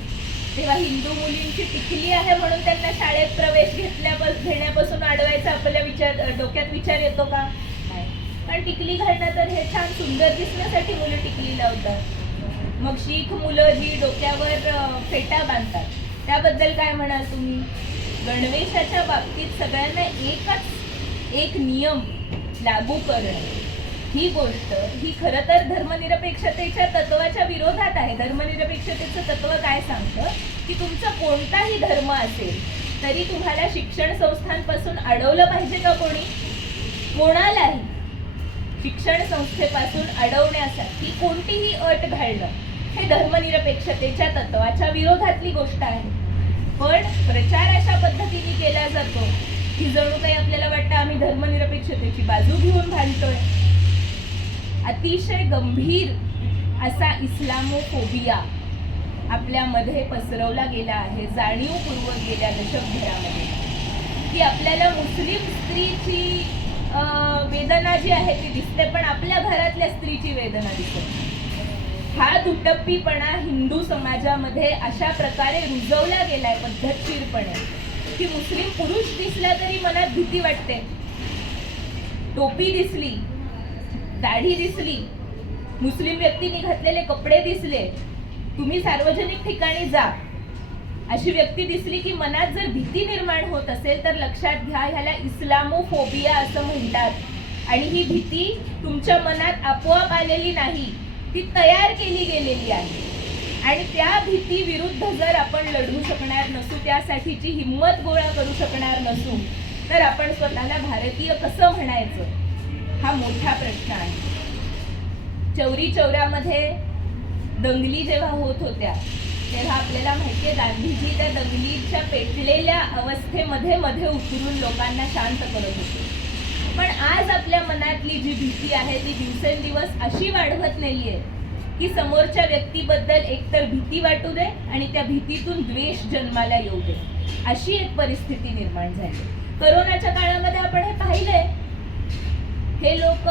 तेव्हा हिंदू मुलींची टिकली आहे म्हणून त्यांना शाळेत प्रवेश घेण्यापासून अडवायचा आपल्या डोक्यात विचार येतो का? नाही. कारण टिकली घालणं तर हे छान सुंदर दिसण्यासाठी मुलं टिकली लावतात. मग शीख मुलं जी डोक्यावर फेटा बांधतात त्याबद्दल काय म्हणाल तुम्ही? गणवेशाच्या बाबतीत सगळ्यांना एक नियम लागू करणं ही गोष्ट ही खरं तर धर्मनिरपेक्षतेच्या तत्वाच्या विरोधात आहे. धर्मनिरपेक्षतेचं तत्व काय सांगतं की तुमचा कोणताही धर्म असेल तरी तुम्हाला शिक्षण संस्थांपासून अडवलं पाहिजे का? कोणालाही शिक्षण संस्थेपासून अडवण्यासाठी कोणतीही अट घालणं हे धर्मनिरपेक्षतेच्या तत्वाच्या विरोधातली गोष्ट आहे. पण प्रचार अशा पद्धतीने केला जातो की जणू काही आपल्याला वाटतं आम्ही धर्मनिरपेक्षतेची बाजू घेऊन भांडतोय. अतिशय गंभीर असा इस्लामोफोबिया आपल्यामध्ये पसरवला गेला आहे, जाणीवपूर्वक गेल्या दशकभरामध्ये, की आपल्याला मुस्लिम स्त्रीची वेदना जी आहे ती दिसते पण आपल्या घरातल्या स्त्रीची वेदना दिसते. हा दुटप्पीपणा हिंदू समाजामध्ये अशा प्रकारे रुजवला गेलाय पद्धतशीरपणे की मुस्लिम पुरुष दिसला तरी मनात भीती वाटते. टोपी दिसली, दाढी दिसली, मुस्लिम व्यक्तींनी घातलेले कपडे दिसले, तुम्ही सार्वजनिक ठिकाणी जा, अशी व्यक्ती दिसली की मनात जर भीती निर्माण होत असेल तर लक्षात घ्या ह्याला इस्लामोफोबिया असं म्हणतात. आणि ही भीती तुमच्या मनात आपोआप आलेली नाही, ती तयार केली गेलेली आहे. आणि त्या भीती विरुद्ध जर आपण लढू शकणार नसू, त्यासाठीची हिंमत गोळा करू शकणार नसू, तर आपण स्वतःला भारतीय कसं म्हणायचं हा मोठा प्रश्न आहे. चौरी चौऱ्यामध्ये दंगली जेव्हा होत होत्या तेव्हा आपल्याला माहितीये गांधीजी त्या दंगलीच्या पेटलेल्या अवस्थेमध्ये मध्ये उतरून लोकांना शांत करत होते. पण आज आपल्या मनातली जी भीती आहे ती दिवसेंदिवस अशी वाढवत नाहीये की समोरच्या व्यक्तीबद्दल एकतर भीती वाटू दे आणि त्या भीतीतून द्वेष जन्माला येऊ दे, अशी एक परिस्थिती निर्माण झाली. करोनाच्या काळामध्ये आपण हे पाहिलंय, हे लोक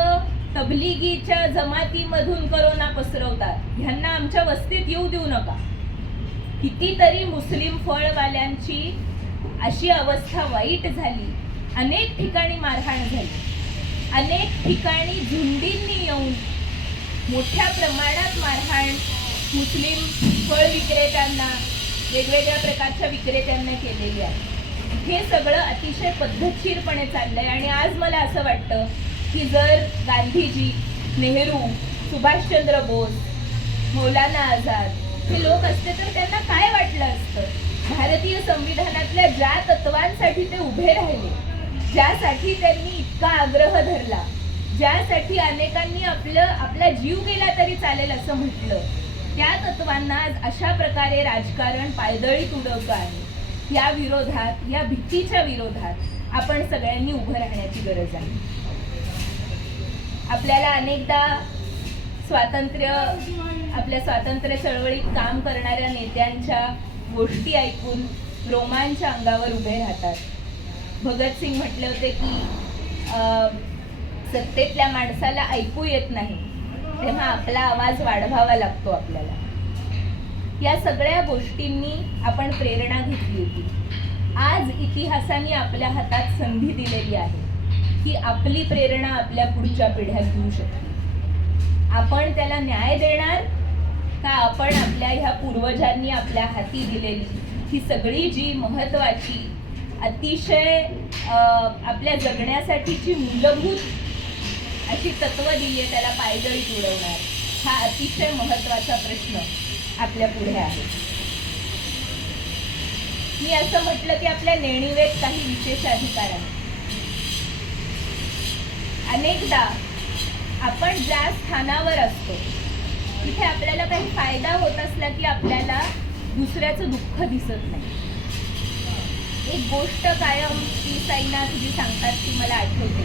तबलिगीच्या जमातीमधून करोना पसरवतात, ह्यांना आमच्या वस्तीत येऊ देऊ नका. कितीतरी मुस्लिम फळवाल्यांची अशी अवस्था वाईट झाली, अनेक ठिकाणी मारहाण झाली, अनेक ठिकाणी झुंडींनी येऊन मोठ्या प्रमाणात मारहाण मुस्लिम फळ विक्रेत्यांना, वेगवेगळ्या प्रकारच्या विक्रेत्यांना केलेली आहे. हे सगळं अतिशय पद्धतशीरपणे चाललंय. आणि आज मला असं वाटतं की जर गांधीजी, नेहरू, सुभाषचंद्र बोस, मौलाना आझाद हे लोक असते तर त्यांना काय वाटलं असतं? भारतीय संविधानातल्या ज्या तत्वांसाठी ते उभे राहिले, ज्यासाठी त्यांनी इतका आग्रह धरला, ज्यासाठी अनेकांनी आपला जीव गेला तरी चालेल असं म्हटलं, त्या तत्वांना आज अशा प्रकारे राजकारण पायदळीत उडवतं आहे. या विरोधात, या भीतीच्या विरोधात आपण सगळ्यांनी उभं राहण्याची गरज आहे. आपल्याला अनेकदा आपल्या स्वातंत्र्य चळवळीत काम करणाऱ्या नेत्यांच्या गोष्टी ऐकून रोमांच्या अंगावर उभे राहतात. भगतसिंग म्हटले होते की सत्तेतल्या माणसाला ऐकू येत नाही तेव्हा आपला आवाज वाढवावा लागतो आपल्याला. या सगळ्या गोष्टींनी आपण प्रेरणा घेतली होती. आज इतिहासाने आपल्या हातात संधी दिलेली आहे की आपली प्रेरणा आपल्या पुढच्या पिढ्या घेऊ शकते. आपण त्याला न्याय देणार का आपण आपल्या ह्या पूर्वजांनी आपल्या हाती दिलेली ही सगळी जी महत्त्वाची अतिशय आपल्या जगण्यासाठीची मूलभूत अशी तत्व दिली आहे त्याला पायदळीत उडवणार? हा अतिशय महत्त्वाचा प्रश्न आपल्या पुढे आहे. मी असं म्हटलं की आपल्या नेणिवेत काही विशेष अधिकार आहेत. अनेकदा आपण ज्या स्थानावर असतो तिथे आपल्याला काही फायदा होत असला की आपल्याला दुसऱ्याचं दुःख दिसत नाही. एक गोष्ट कायम श्री साईनाथ जी सांगतात ती मला आठवते,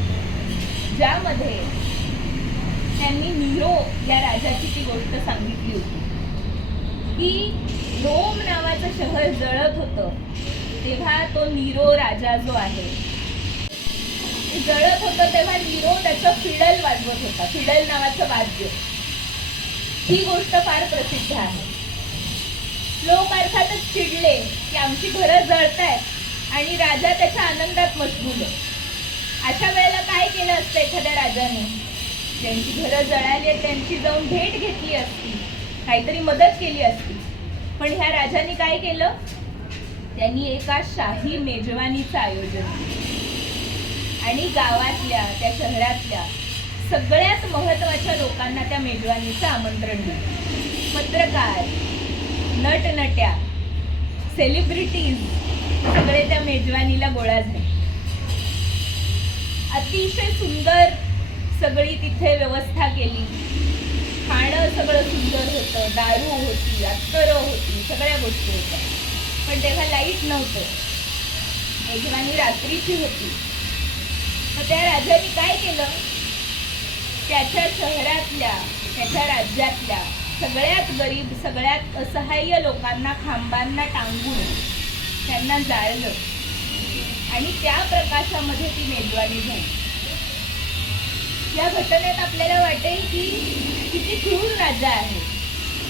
ज्यामध्ये त्यांनी नीरो या राजाची ती गोष्ट सांगितली होती की रोम नावाचं शहर जळत होतं तेव्हा तो नीरो राजा जो आहे जळत होतं तेव्हा नीरो त्याचं फिडल वाजवत होता, फिडल नावाचं वाद्य. ही गोष्ट फार प्रसिद्ध आहे. लोक अर्थातच चिडले की आमची घरं जळतायत आणि राजा त्याच्या आनंदात मशगूल आहे. अशा वेळेला काय केलं असतं एखाद्या राजाने? ज्यांची घरं जळाली त्यांची जाऊन भेट घेतली असती, काहीतरी मदत केली असती. पण ह्या राजाने काय केलं? त्यांनी एका शाही मेजवानीचं आयोजन केलं आणि गावातल्या त्या शहरातल्या सगळ्यात महत्त्वाच्या लोकांना त्या मेजवानीचं आमंत्रण दिलं. पत्रकार, नटनट्या, सेलिब्रिटीज सगळे त्या मेजवानीला गोळा झाले. अतिशय सुंदर सगळी तिथे व्यवस्था केली. खाणं सगळं सुंदर होतं, दारू होती, अत्तरं होती, सगळ्या गोष्टी होत्या. पण तेव्हा लाईट नव्हतं, मेजवानी रात्रीची होती. तर त्या राजाने काय केलं? त्याच्या शहरातल्या, त्याच्या राज्यातल्या सगळ्यात गरीब, सगळ्यात असहाय्य लोकांना खांबांना टांगून त्यांना जाळलं आणि त्या प्रकाशामध्ये ती मेजवानी झाली. या घटनेत आपल्याला वाटेल की किती क्रूर राजा आहे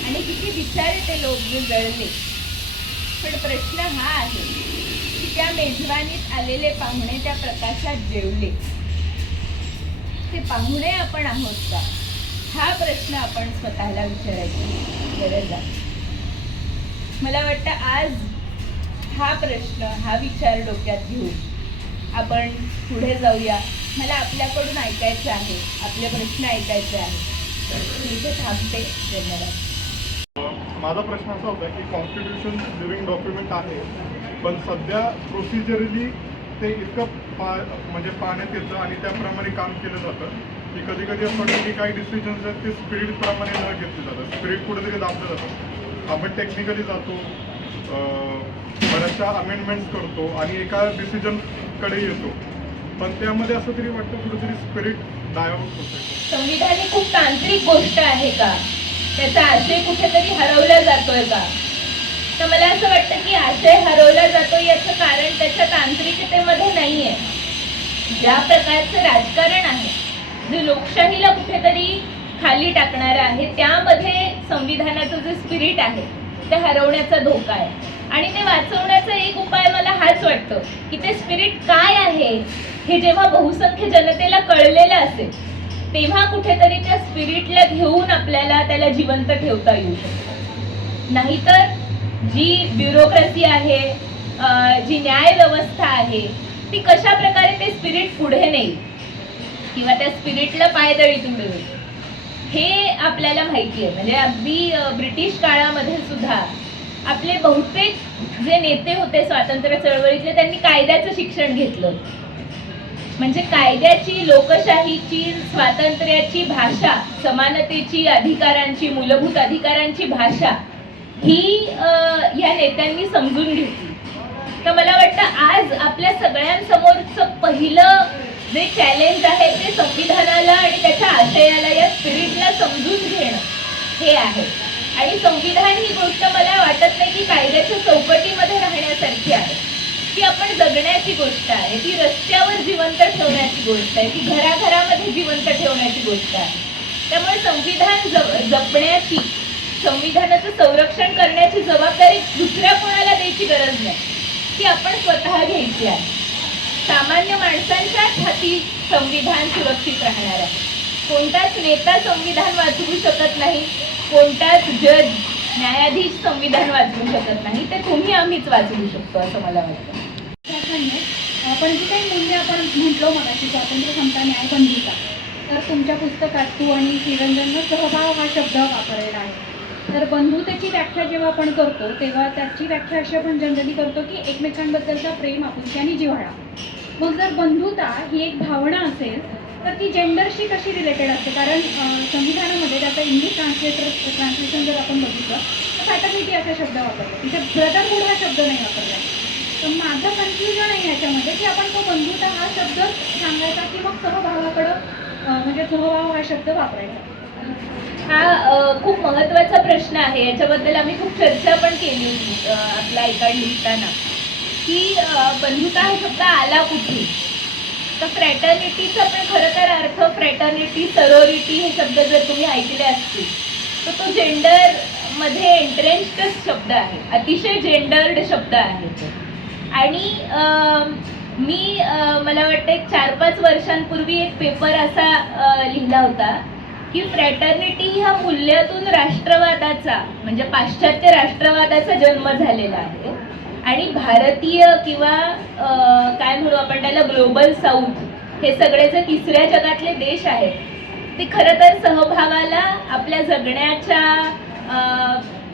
आणि किती बिचारे ते लोक जे जळले. पण प्रश्न हा आहे की त्या मेजवानीत आलेले पाहुणे त्या प्रकाशात जेवले. ते पाहुणे आपण आहोत का? हा प्रश्न आपण स्वतःला विचारायची गरज आहे. मला वाटतं आज हा प्रश्न, हा विचार डोक्यात घेऊन आपण पुढे जाऊया. मला आपल्याकडून ऐकायचं आहे, आपले प्रश्न ऐकायचे आहेत. मी इथे थांबते. धन्यवाद. माझा प्रश्न असा होता की कॉन्स्टिट्यूशन लिव्हिंग डॉक्युमेंट आहे, पण सध्या प्रोसिजरली ते इतकं म्हणजे पाण्यात येतं आणि त्याप्रमाणे काम केलं जातं की कधी कधी असं वाटतं की काही डिसिजन्स आहेत ते स्पिरिटप्रमाणे न घेतले जातात. स्पिरिट कुठेतरी दाबलं जातं. आपण टेक्निकली जातो, बऱ्याचशा अमेंडमेंट्स करतो आणि एका डिसिजनकडे येतो, पण त्यामध्ये असं तरी वाटतं कुठेतरी स्पिरिट डायव्हर्ट होतं. संविधान ही खूप तांत्रिक गोष्ट आहे का? त्याचा आशय कुठेतरी हरवला जातोय का? तर मला असं वाटतं की आशय हरवला जातो याचं कारण त्याच्या तांत्रिकतेमध्ये नाहीये. ज्या प्रकारचं राजकारण आहे, जे लोकशाहीला कुठेतरी खाली टाकणारं आहे, त्यामध्ये संविधानाचं जे स्पिरिट आहे ते हरवण्याचा धोका आहे. आणि ते वाचवण्याचा एक उपाय मला हाच वाटतो की ते स्पिरिट काय आहे हे जेव्हा बहुसंख्य जनतेला कळलेलं असेल तेव्हा कुठेतरी त्या स्पिरिटला घेऊन आपल्याला त्याला जिवंत ठेवता येऊ शकतं. नाहीतर जी ब्युरोक्रेसी आहे, जी न्याय व्यवस्था आहे, ती कशा प्रकारे ते स्पिरिट पुढे नेईल किंवा त्या स्पिरिटला पायदळीत उडवेल हे आपल्याला माहिती आहे. म्हणजे अगदी ब्रिटिश काळामध्ये सुद्धा आपले बहुतेक जे नेते होते स्वातंत्र्य चळवळीतले त्यांनी कायद्याचं शिक्षण घेतलं. म्हणजे कायद्याची, लोकशाहीची, स्वातंत्र्याची भाषा, समानतेची, अधिकारांची, मूलभूत अधिकारांची भाषा ही या नेत्यांनी समजून घेतली. तर मला वाटतं आज आपल्या सगळ्यांसमोरचं पहिलं जे चॅलेंज आहे ते संविधानाला आणि त्याच्या आशयाला, या स्पिरिटला समजून घेणं हे आहे. आणि संविधान ही गोष्ट मला वाटत नाही की कायद्याच्या चौकटीमध्ये राहण्यासारखी आहे. ती आपण जगण्याची गोष्ट आहे, ती रस्त्यावर जिवंत ठेवण्याची गोष्ट आहे, ती घराघरामध्ये जिवंत ठेवण्याची गोष्ट आहे. त्यामुळे संविधान जपण्याची, संविधानाचं संरक्षण करण्याची जबाबदारी दुसऱ्या कोणाला द्यायची गरज नाही, ती आपण स्वतः घ्यायची आहे. सामान्य माणसांच्याच हाती संविधान सुरक्षित राहणार आहे. कोणताच नेता संविधान वाचवू शकत नाही, कोणताच जज, न्यायाधीश संविधान वाचवू शकत नाही. ते तुम्ही आम्हीच वाचवू शकतो असं मला वाटतं. पण जी काही मूल्य आपण म्हटलो मगाशी, स्वातंत्र्य, समता, न्याय, बंधुता, तर तुमच्या पुस्तकात तू आणि निरंजननं सहभाव हा शब्द वापरलेला आहे. तर बंधुतेची व्याख्या जेव्हा आपण करतो तेव्हा त्याची व्याख्या अशी आपण जनरली करतो की एकमेकांबद्दलचा प्रेम, आपुलकी आणि जिव्हाळा. मग जर बंधुता ही एक भावना असेल तर ती जेंडरशी कशी रिलेटेड असते? कारण संविधानामध्ये त्याचं इंग्लिश ट्रान्सलेशन जर आपण बघितलं तर फॅटर्निटी असा शब्द वापरला, तिथे ब्रदरहूड हा शब्द नाही वापरला. तर माझं कन्फ्युजन आहे याच्यामध्ये की आपण तो बंधुता हा शब्द सांगायचा की मग सहभावाकडं म्हणजे सहभाव हा शब्द वापरायचा. हा खूप महत्त्वाचा प्रश्न आहे. याच्याबद्दल आम्ही खूप चर्चा पण केली होती आपला आयकार्ड लिहिताना, की बंधुता हा शब्द आला कुठे. तर फ्रॅटर्निटीचा पण खरं तर अर्थ, फ्रॅटर्निटी, सरोरिटी हे शब्द जर तुम्ही ऐकले असतील तर तो जेंडरमध्ये एंट्रेन्स्डच शब्द आहे, अतिशय जेंडर्ड शब्द आहे तो. आणि मी मला वाटतं 4-5 वर्षांपूर्वी एक पेपर असा लिहिला होता की फ्रॅटर्निटी ह्या मूल्यातून राष्ट्रवादाचा, म्हणजे पाश्चात्य राष्ट्रवादाचा जन्म झालेला आहे. आणि भारतीय किंवा काय म्हणू आपण त्याला, ग्लोबल साऊथ, हे सगळे जे तिसऱ्या जगातले देश आहेत ते खरं तर सहभावाला आपल्या जगण्याच्या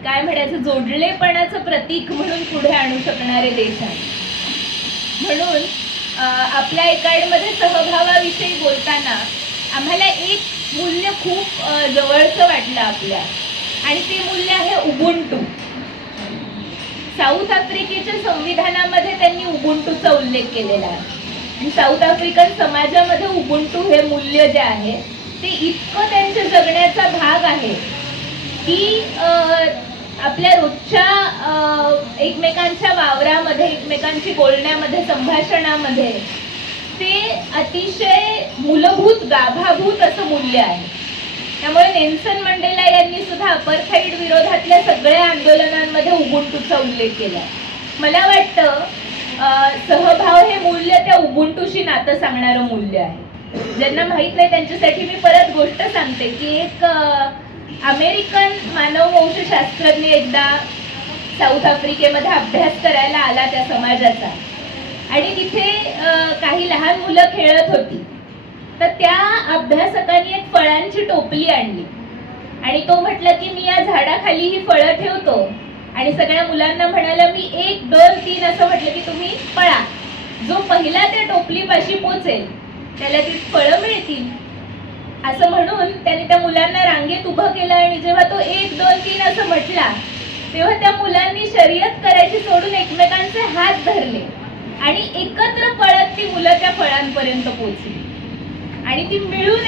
काय म्हणायचं, जोडलेपणाचं प्रतीक म्हणून पुढे आणू शकणारे देश आहेत. म्हणून आपल्या आयकार्डमध्ये सहभावाविषयी बोलताना आम्हाला एक मूल्य खूप जवळचं वाटलं आपल्या, आणि ते मूल्य आहे उबुंटू. साऊथ आफ्रिकेच्या संविधानामध्ये त्यांनी उबुंटूचा उल्लेख केलेला आहे. आणि साऊथ आफ्रिकन समाजामध्ये उबुंटू हे मूल्य जे आहे ते इतकं त्यांच्या जगण्याचा भाग आहे की आपल्या रोजच्या एकमेकांच्या वावरामध्ये, एकमेकांशी बोलण्यामध्ये, संभाषणामध्ये ते अतिशय मूलभूत, गाभाभूत असं मूल्य आहे. त्यामुळे नेल्सन मंडेला यांनी सुद्धा अपार्थाईड विरोधातल्या सगळ्या आंदोलनांमध्ये उबुंटूचा उल्लेख केला. मला वाटतं सहभाव हे मूल्य त्या उबुंटूशी नातं सांगणारं मूल्य आहे. ज्यांना माहीत नाही त्यांच्यासाठी मी परत गोष्ट सांगते की एक अमेरिकन मानववंशशास्त्रज्ञ एकदा साऊथ आफ्रिकेमध्ये अभ्यास करायला आला त्या समाजाचा, आणि तिथे काही लहान मुलं खेळत होती. तर त्या अभ्यासकांनी एक फळांची टोपली आणली आणि तो म्हटला की मी या झाडाखाली ही फळं ठेवतो, आणि सगळ्या मुलांना म्हणाला मी 1, 2, 3 असं म्हटलं की तुम्ही पळा, जो पहिला त्या टोपलीपाशी पोचेल त्याला ती फळं मिळतील. असं म्हणून त्याने त्या मुलांना रांगेत उभं केलं, आणि जेव्हा तो 1, 2, 3 असं म्हटला तेव्हा त्या मुलांनी शर्यत करायची सोडून एकमेकांचे हात धरले आणि एकत्र पळत ती मुलं त्या फळांपर्यंत पोहोचली, आणि ती मिळून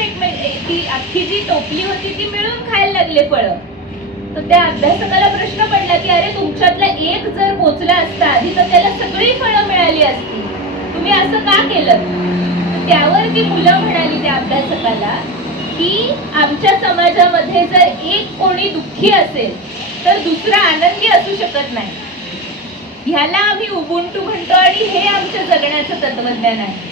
ती अख्खी जी टोपली होती ती मिळून खायला लागले फळं. तर त्या अभ्यासकाला प्रश्न पडला की अरे तुमच्यातला एक जर पोचला असता आधी तर त्याला सगळी फळं मिळाली असती, तुम्ही असं का केलं? त्यावर ती मुलं म्हणाली त्या अभ्यासकाला की आमच्या समाजामध्ये जर एक कोणी दुःखी असेल तर दुसरा आनंदी असू शकत नाही. ह्याला आम्ही उबुंटू म्हणतो आणि हे आमच्या जगण्याचं तत्वज्ञान आहे.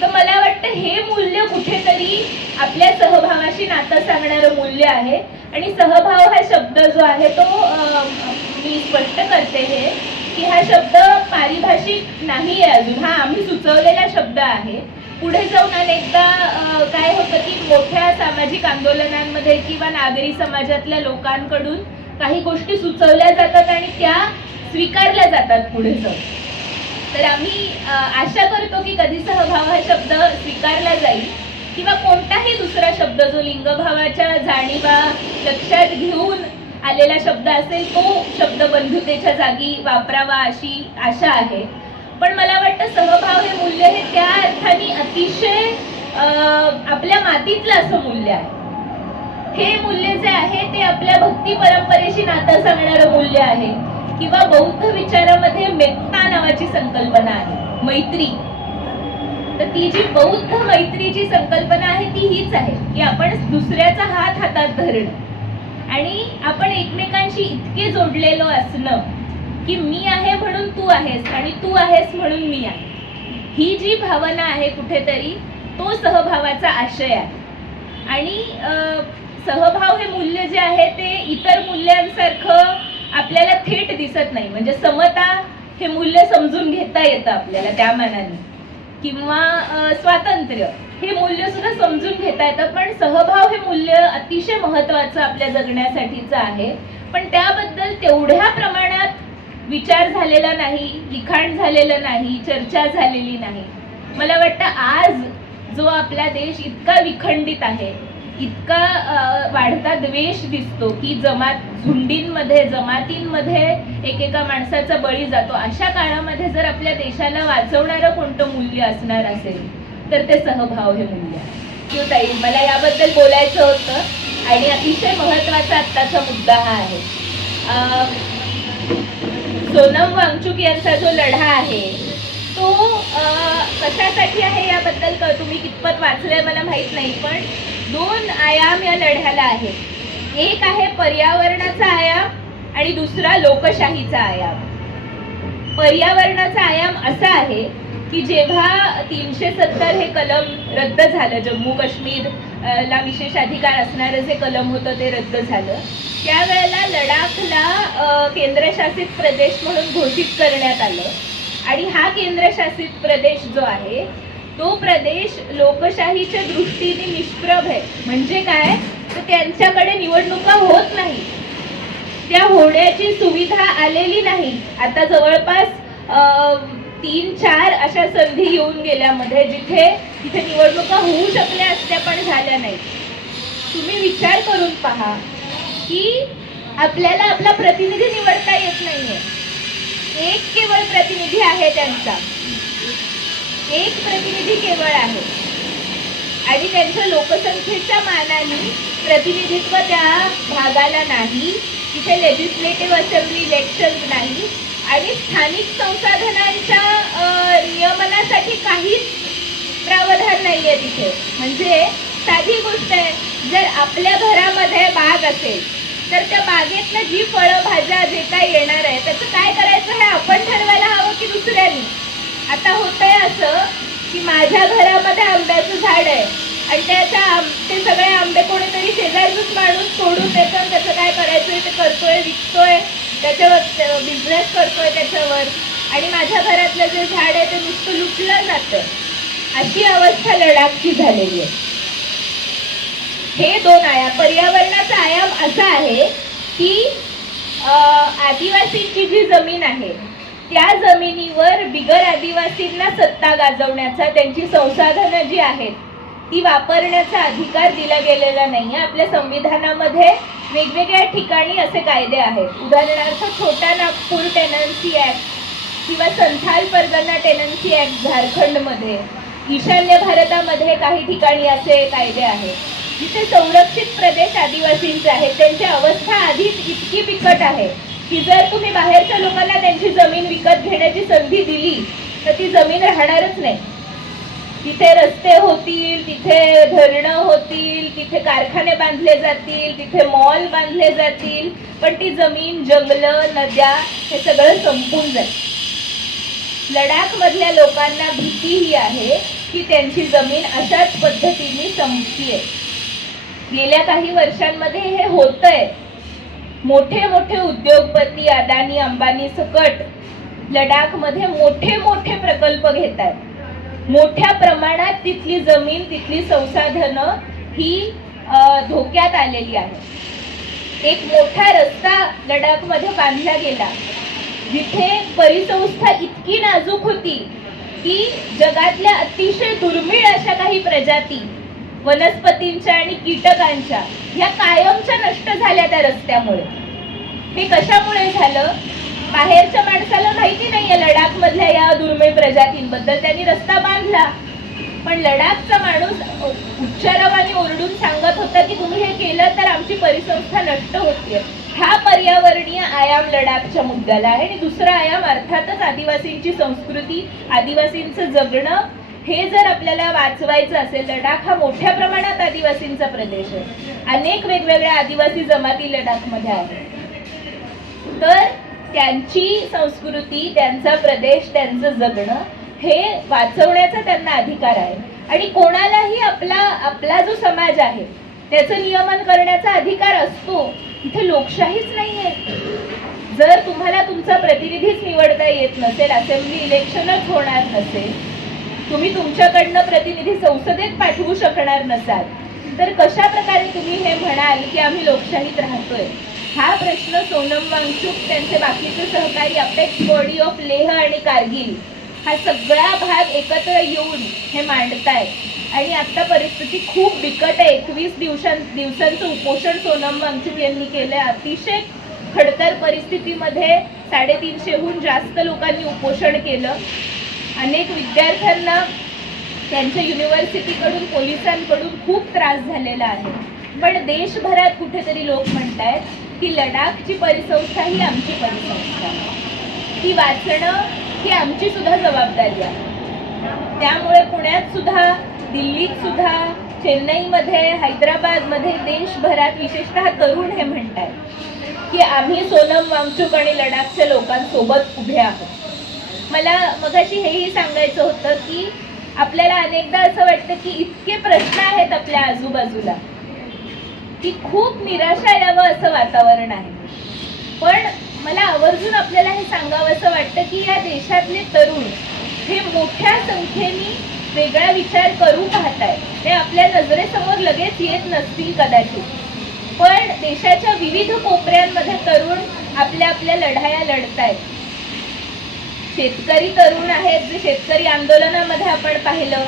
तर मला वाटतं हे मूल्य कुठेतरी आपल्या सहभावाशी नातं सांगणारं मूल्य आहे. आणि सहभाव हा शब्द जो आहे तो मी स्पष्ट करते हे की हा शब्द पारिभाषिक नाही आहे अजून, हा आम्ही सुचवलेला शब्द आहे. पुढे जाऊन अनेकदा काय होतं की मोठ्या सामाजिक आंदोलनांमध्ये किंवा नागरी समाजातल्या लोकांकडून काही गोष्टी सुचवल्या जातात आणि त्या स्वीकारल्या जातात पुढे जाऊन. तर आम्ही आशा करतो की कधी सहभाव हा शब्द स्वीकारला जाईल किंवा कोणताही दुसरा शब्द जो लिंगभावाच्या जाणीवा लक्षात घेऊन आलेला शब्द असेल तो शब्द बंधुतेच्या जागी वापरावा अशी आशा आहे. पण मला वाटतं सहभाव हे मूल्य हे त्या अर्थाने अतिशय आपल्या मातीतलं असं मूल्य आहे. हे मूल्य जे आहे ते आपल्या भक्ती परंपरेशी नातं सांगणारं मूल्य आहे. किंवा बौद्ध विचारामध्ये मेत्ता नावाची संकल्पना आहे, मैत्री. तर ती जी बौद्ध मैत्रीची संकल्पना आहे ती हीच आहे की आपण दुसऱ्याचा हात हातात धरणं आणि आपण एकमेकांशी इतके जोडलेलो असणं की मी आहे म्हणून तू आहेस आणि तू आहेस म्हणून मी आहे. ही जी भावना आहे कुठेतरी तो सहभावाचा आशय आहे. आणि सहभाव हे मूल्य जे आहे ते इतर मूल्यांसारखं आपल्याला थेट दिसत नाही. म्हणजे समता हे मूल्य समजून घेता येतं आपल्याला त्या मानाने, किंवा स्वातंत्र्य हे मूल्य सुद्धा समजून घेता येतं. पण सहभाव हे मूल्य अतिशय महत्त्वाचं आपल्या जगण्यासाठीचं आहे. पण त्याबद्दल तेवढ्या प्रमाणात विचार झालेला नाही, लिखाण झालेलं नाही, चर्चा झालेली नाही. मला वाटतं आज जो आपला देश इतका विखंडित आहे, इतका वाढता द्वेष दिसतो की झुंडींमध्ये जमातींमध्ये एकेका माणसाचा बळी जातो, अशा काळामध्ये जर आपल्या देशाला वाचवणारं कोणतं मूल्य असणार असेल तर ते सहभाव हे मूल्य आहे. ताई, मला याबद्दल बोलायचं होतं आणि अतिशय महत्त्वाचा आत्ताचा मुद्दा हा आहे. सोनम वांगचुक यांचा जो लढा आहे तो कशासाठी आहे याबद्दल तुम्ही कितपत वाचलंय मला माहीत नाही, पण 2 आयाम या लढ्याला आहेत. एक आहे पर्यावरणाचा आयाम आणि दुसरा लोकशाहीचा आयाम. पर्यावरणाचा आयाम असा आहे की जेव्हा 370 हे कलम रद्द झालं, जम्मू काश्मीर ला विशेष अधिकार असणारं जे कलम होतं ते रद्द झालं, त्यावेळेला लडाखला केंद्रशासित प्रदेश म्हणून घोषित करण्यात आलं. आणि हा केंद्रशासित प्रदेश जो आहे तो प्रदेश लोकशाहीच्या दृष्टीने निष्प्रभ आहे. म्हणजे काय, तर त्यांच्याकडे निवडणुका होत नाही, त्या होण्याची सुविधा आलेली नाही. आता जवळपास 3-4 अशा संधी येऊन गेल्यामध्ये तिथे निवडणुका होऊ शकल्या असत्या पण झाल्या नाही. तुम्ही विचार करून पहा की आपल्याला आपला प्रतिनिधी निवडता येत नाहीये. एक केवळ प्रतिनिधी आहे त्यांचा, एक प्रतिनिधी केवळ आहे आणि त्यांच्या लोकसंख्येच्या मानाने प्रतिनिधित्व त्या भागाला नाही. तिथे लेजिस्लेटिव्ह असेंब्ली इलेक्शन्स नाही आणि स्थानिक संसाधनांच्या नियमनासाठी काहीच प्रावधान नाहीये तिथे. म्हणजे साधी गोष्ट आहे, जर आपल्या घरामध्ये बाग असेल तर त्या बागेतनं जी फळं भाज्या जे काही येणार आहे त्याचं काय करायचं हे आपण ठरवायला हवं की दुसऱ्यांनी. आता होतंय असं की माझ्या घरामध्ये आंब्याचं झाड आहे आणि ते सगळे आंबे कोणीतरी शेजारचंच माणूस तोडून त्याचं काय करायचं ते करतोय, विकतोय, त्याच्यावर बिझनेस करतोय त्याच्यावर, आणि माझ्या घरातलं जे झाड आहे ते नुसतं लुटलं जातं. अशी अवस्था लडाखची झालेली आहे. हे 2 आयाम. पर्यावरणाचा आयाम असा आहे की आदिवासींची जी जमीन आहे त्या जमिनीवर बिगर आदिवासींना सत्ता गाजवण्याचा, त्यांची संसाधनं जी आहेत ती वापरण्याचा अधिकार दिला गेलेला नाही. आपल्या संविधानामध्ये वेगवेगळ्या ठिकाणी असे कायदे आहेत. उदाहरणार्थ छोटा नागपूर टेनन्सी ॲक्ट किंवा संथाल परगणा टेनन्सी ॲक्ट झारखंडमध्ये, ईशान्य भारतामध्ये काही ठिकाणी असे कायदे आहेत जिथे संरक्षित प्रदेश आदिवासींचे आहेत. त्यांची अवस्था आधीच इतकी बिकट आहे की जर तुम्ही बाहेरच्या लोकांना त्यांची जमीन विकत घेण्याची संधी दिली तर ती जमीन राहणारच नाही. तिथे रस्ते होतील, तिथे धरणं होतील, तिथे कारखाने बांधले जातील, तिथे मॉल बांधले जातील, पण ती जमीन, जंगलं, नद्या हे सगळं संपून जाईल. लडाखमधल्या लोकांना भीती ही आहे की त्यांची जमीन अशाच पद्धतीने संपतीये. गेल्या काही वर्षांमध्ये हे होतंय. मोठे मोठे उद्योगपती अदानी अंबानी सकट लडाखमध्ये मोठे मोठे प्रकल्प घेत आहेत. मोठ्या प्रमाणात तिथली जमीन, तिथली संसाधनं ही धोक्यात आलेली आहे. एक मोठा रस्ता लडाखमध्ये बांधला गेला जिथे परिसंस्था इतकी नाजूक होती की जगातल्या अतिशय दुर्मिळ अशा काही प्रजाती वनस्पतींच्या आणि कीटकांच्या ह्या कायमच्या नष्ट झाल्या त्या रस्त्यामुळे. हे कशामुळे झालं? बाहेरच्या माणसाला माहिती नाहीये लडाख मधल्या या दुर्मिळ प्रजातींबद्दल. त्यांनी रस्ता बांधला, पण लडाखचा माणूस उच्चारवानी ओरडून सांगत होता की तुम्ही हे केलं तर आमची परिसंस्था नष्ट होते. हा पर्यावरणीय आयाम लडाखच्या मुद्द्याला आहे. आणि दुसरा आयाम अर्थातच आदिवासींची संस्कृती, आदिवासींचं जगणं. हे जर आपल्याला वाचवायचं असेल, लडाख हा मोठ्या प्रमाणात आदिवासींचा प्रदेश आहे. अनेक वेगवेगळ्या आदिवासी जमाती लडाखमध्ये आहेत. तर त्यांची संस्कृती, त्यांचा प्रदेश, त्यांचं जगणं हे वाचवण्याचा त्यांना अधिकार आहे. आणि कोणालाही आपला जो समाज आहे त्याचं नियमन करण्याचा अधिकार असतो. इथे लोकशाहीच नाही आहे. जर तुम्हाला तुमचा प्रतिनिधीच निवडता येत नसेल, असेंब्ली इलेक्शनच होणार नसेल, तुम्ही तुमच्याकडनं प्रतिनिधी संसदेत पाठवू शकणार नसाल, तर कशा प्रकारे तुम्ही हे म्हणाल की आम्ही लोकशाहीत राहतोय? हा प्रश्न सोनम वांगचुक, त्यांचे बाकीचे सहकारी अपेक्स बॉडी ऑफ लेह आणि कारगिल हा सगळा भाग एकत्र येऊन हे मांडतायत. आणि आता परिस्थिती खूप बिकट आहे. 21 दिवसांचं उपोषण सोनम वांगचुक यांनी केलं. अतिशय खडतर परिस्थितीमध्ये 350हून जास्त लोकांनी उपोषण केलं. अनेक विद्यार्थ्यांना त्यांच्या युनिव्हर्सिटीकडून, पोलिसांकडून खूप त्रास झालेला आहे. पण देशभरात कुठेतरी लोक म्हणतायत की लडाखची परिसंस्था ही आमची परिसंस्था आहे, ती वाचणं ही आमची सुद्धा जबाबदारी आहे. त्यामुळे पुण्यात सुद्धा, दिल्लीत सुद्धा, चेन्नईमध्ये, हैदराबादमध्ये, देशभरात विशेषतः तरुण हे म्हणतात की आम्ही सोनम वांगचुक आणि लडाखच्या लोकांसोबत उभे आहोत. मला मगाशी हेही सांगायचं होतं की आपल्याला अनेकदा असं वाटतं की इतके प्रश्न आहेत आपल्या आजूबाजूला की खूप निराशा यावं असं वातावरण आहे. पण मला आवर्जून आपल्याला हे सांगावं असं वाटतं की या देशातले तरुण हे मोठ्या संख्येने वेगळा विचार करू पाहतायत. ते आपल्या नजरेसमोर लगेच येत नसतील कदाचित, पण देशाच्या विविध कोपऱ्यांमध्ये तरुण आपल्या लढाया लढतायत. शेतकरी तरुण आहेत, जे शेतकरी आंदोलनामध्ये आपण पाहिलं.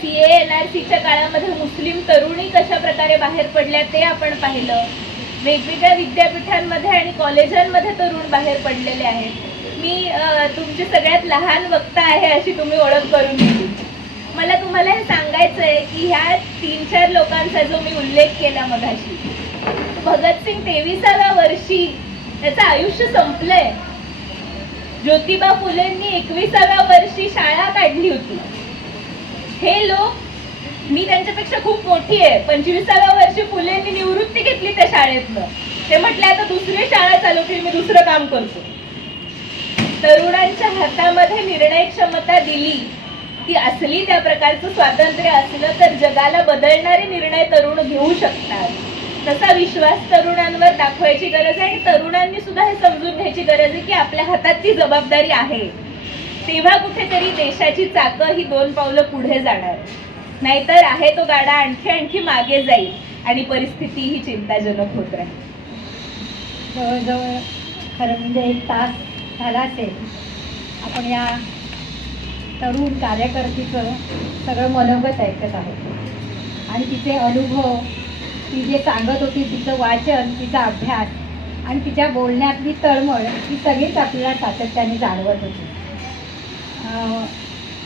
CAA NRCच्या काळामध्ये मुस्लिम तरुणी कशा प्रकारे बाहेर पडल्या ते आपण पाहिलं. वेगवेगळ्या विद्यापीठांमध्ये आणि कॉलेजांमध्ये तरुण बाहेर पडलेले आहेत. मी तुमची सगळ्यात लहान वक्ता आहे अशी तुम्ही ओळख करून दिली. मला तुम्हाला हे सांगायचं आहे की ह्या 3-4 लोकांचा जो मी उल्लेख केला मगाशी, भगतसिंग 23व्या वर्षी त्याचं आयुष्य संपलंय. ज्योतिबा फुलेंनी 21व्या वर्षी शाळा काढली होती. हे लोक, मी त्यांच्यापेक्षा खूप मोठी आहे, 25व्या वर्षी फुलेंनी निवृत्ती घेतली त्या शाळेतनं. ते म्हटले आता दुसरी शाळा चालू केली, मी दुसरं काम करतो. तरुणांच्या हातामध्ये निर्णय क्षमता दिली ती असली त्या प्रकारचं स्वातंत्र्य असलं तर जगाला बदलणारे निर्णय तरुण घेऊ शकतात. तसा विश्वास तरुणांवर दाखवायची गरज आहे. आणि तरुणांनी सुद्धा हे समजून घ्यायची गरज आहे की आपल्या हातात ती जबाबदारी आहे. तेव्हा कुठेतरी देशाची चाकं ही 2 पावलं पुढे जाणार, नाहीतर आहे तो गाडा आणखी मागे जाईल आणि परिस्थिती ही चिंताजनक होत राहील. जवळजवळ खरं म्हणजे 1 तास झाला असेल आपण या तरुण कार्यकर्तीचं सगळं मनोगत ऐकत आहोत. आणि तिचे अनुभव, ती जे सांगत होती, तिचं वाचन, तिचा अभ्यास आणि तिच्या बोलण्यातली तळमळ ही सगळीच आपल्याला सातत्याने जाणवत होती.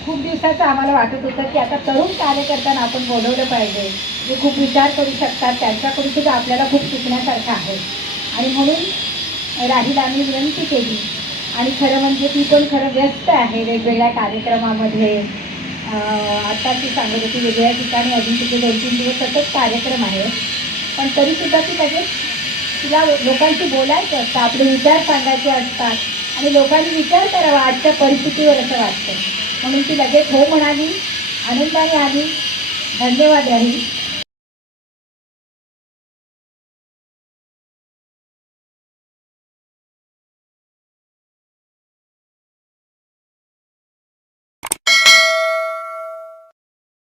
खूप दिवसाचं आम्हाला वाटत होतं की आता तरुण कार्यकर्त्यांना आपण बोलवलं पाहिजे, जे खूप विचार करू शकतात, त्यांच्याकडून सुद्धा आपल्याला खूप शिकण्यासारखं आहे. आणि म्हणून राहील आम्ही विनंती केली. आणि खरं म्हणजे ती पण खरं व्यस्त आहे वेगवेगळ्या कार्यक्रमामध्ये. आता ती सांगत होती वेगवेगळ्या ठिकाणी अजून तिथे 2-3 दिवस सतत कार्यक्रम आहे. पण तरीसुद्धा ती लगेच तिला लोकांशी बोलायचं असतं, आपले विचार सांगायचे असतात आणि लोकांनी विचार करावा आजच्या परिस्थितीवर असं वाटतं. म्हणून ती लगेच हो म्हणाली, आनंदाने आली. धन्यवाद राहील.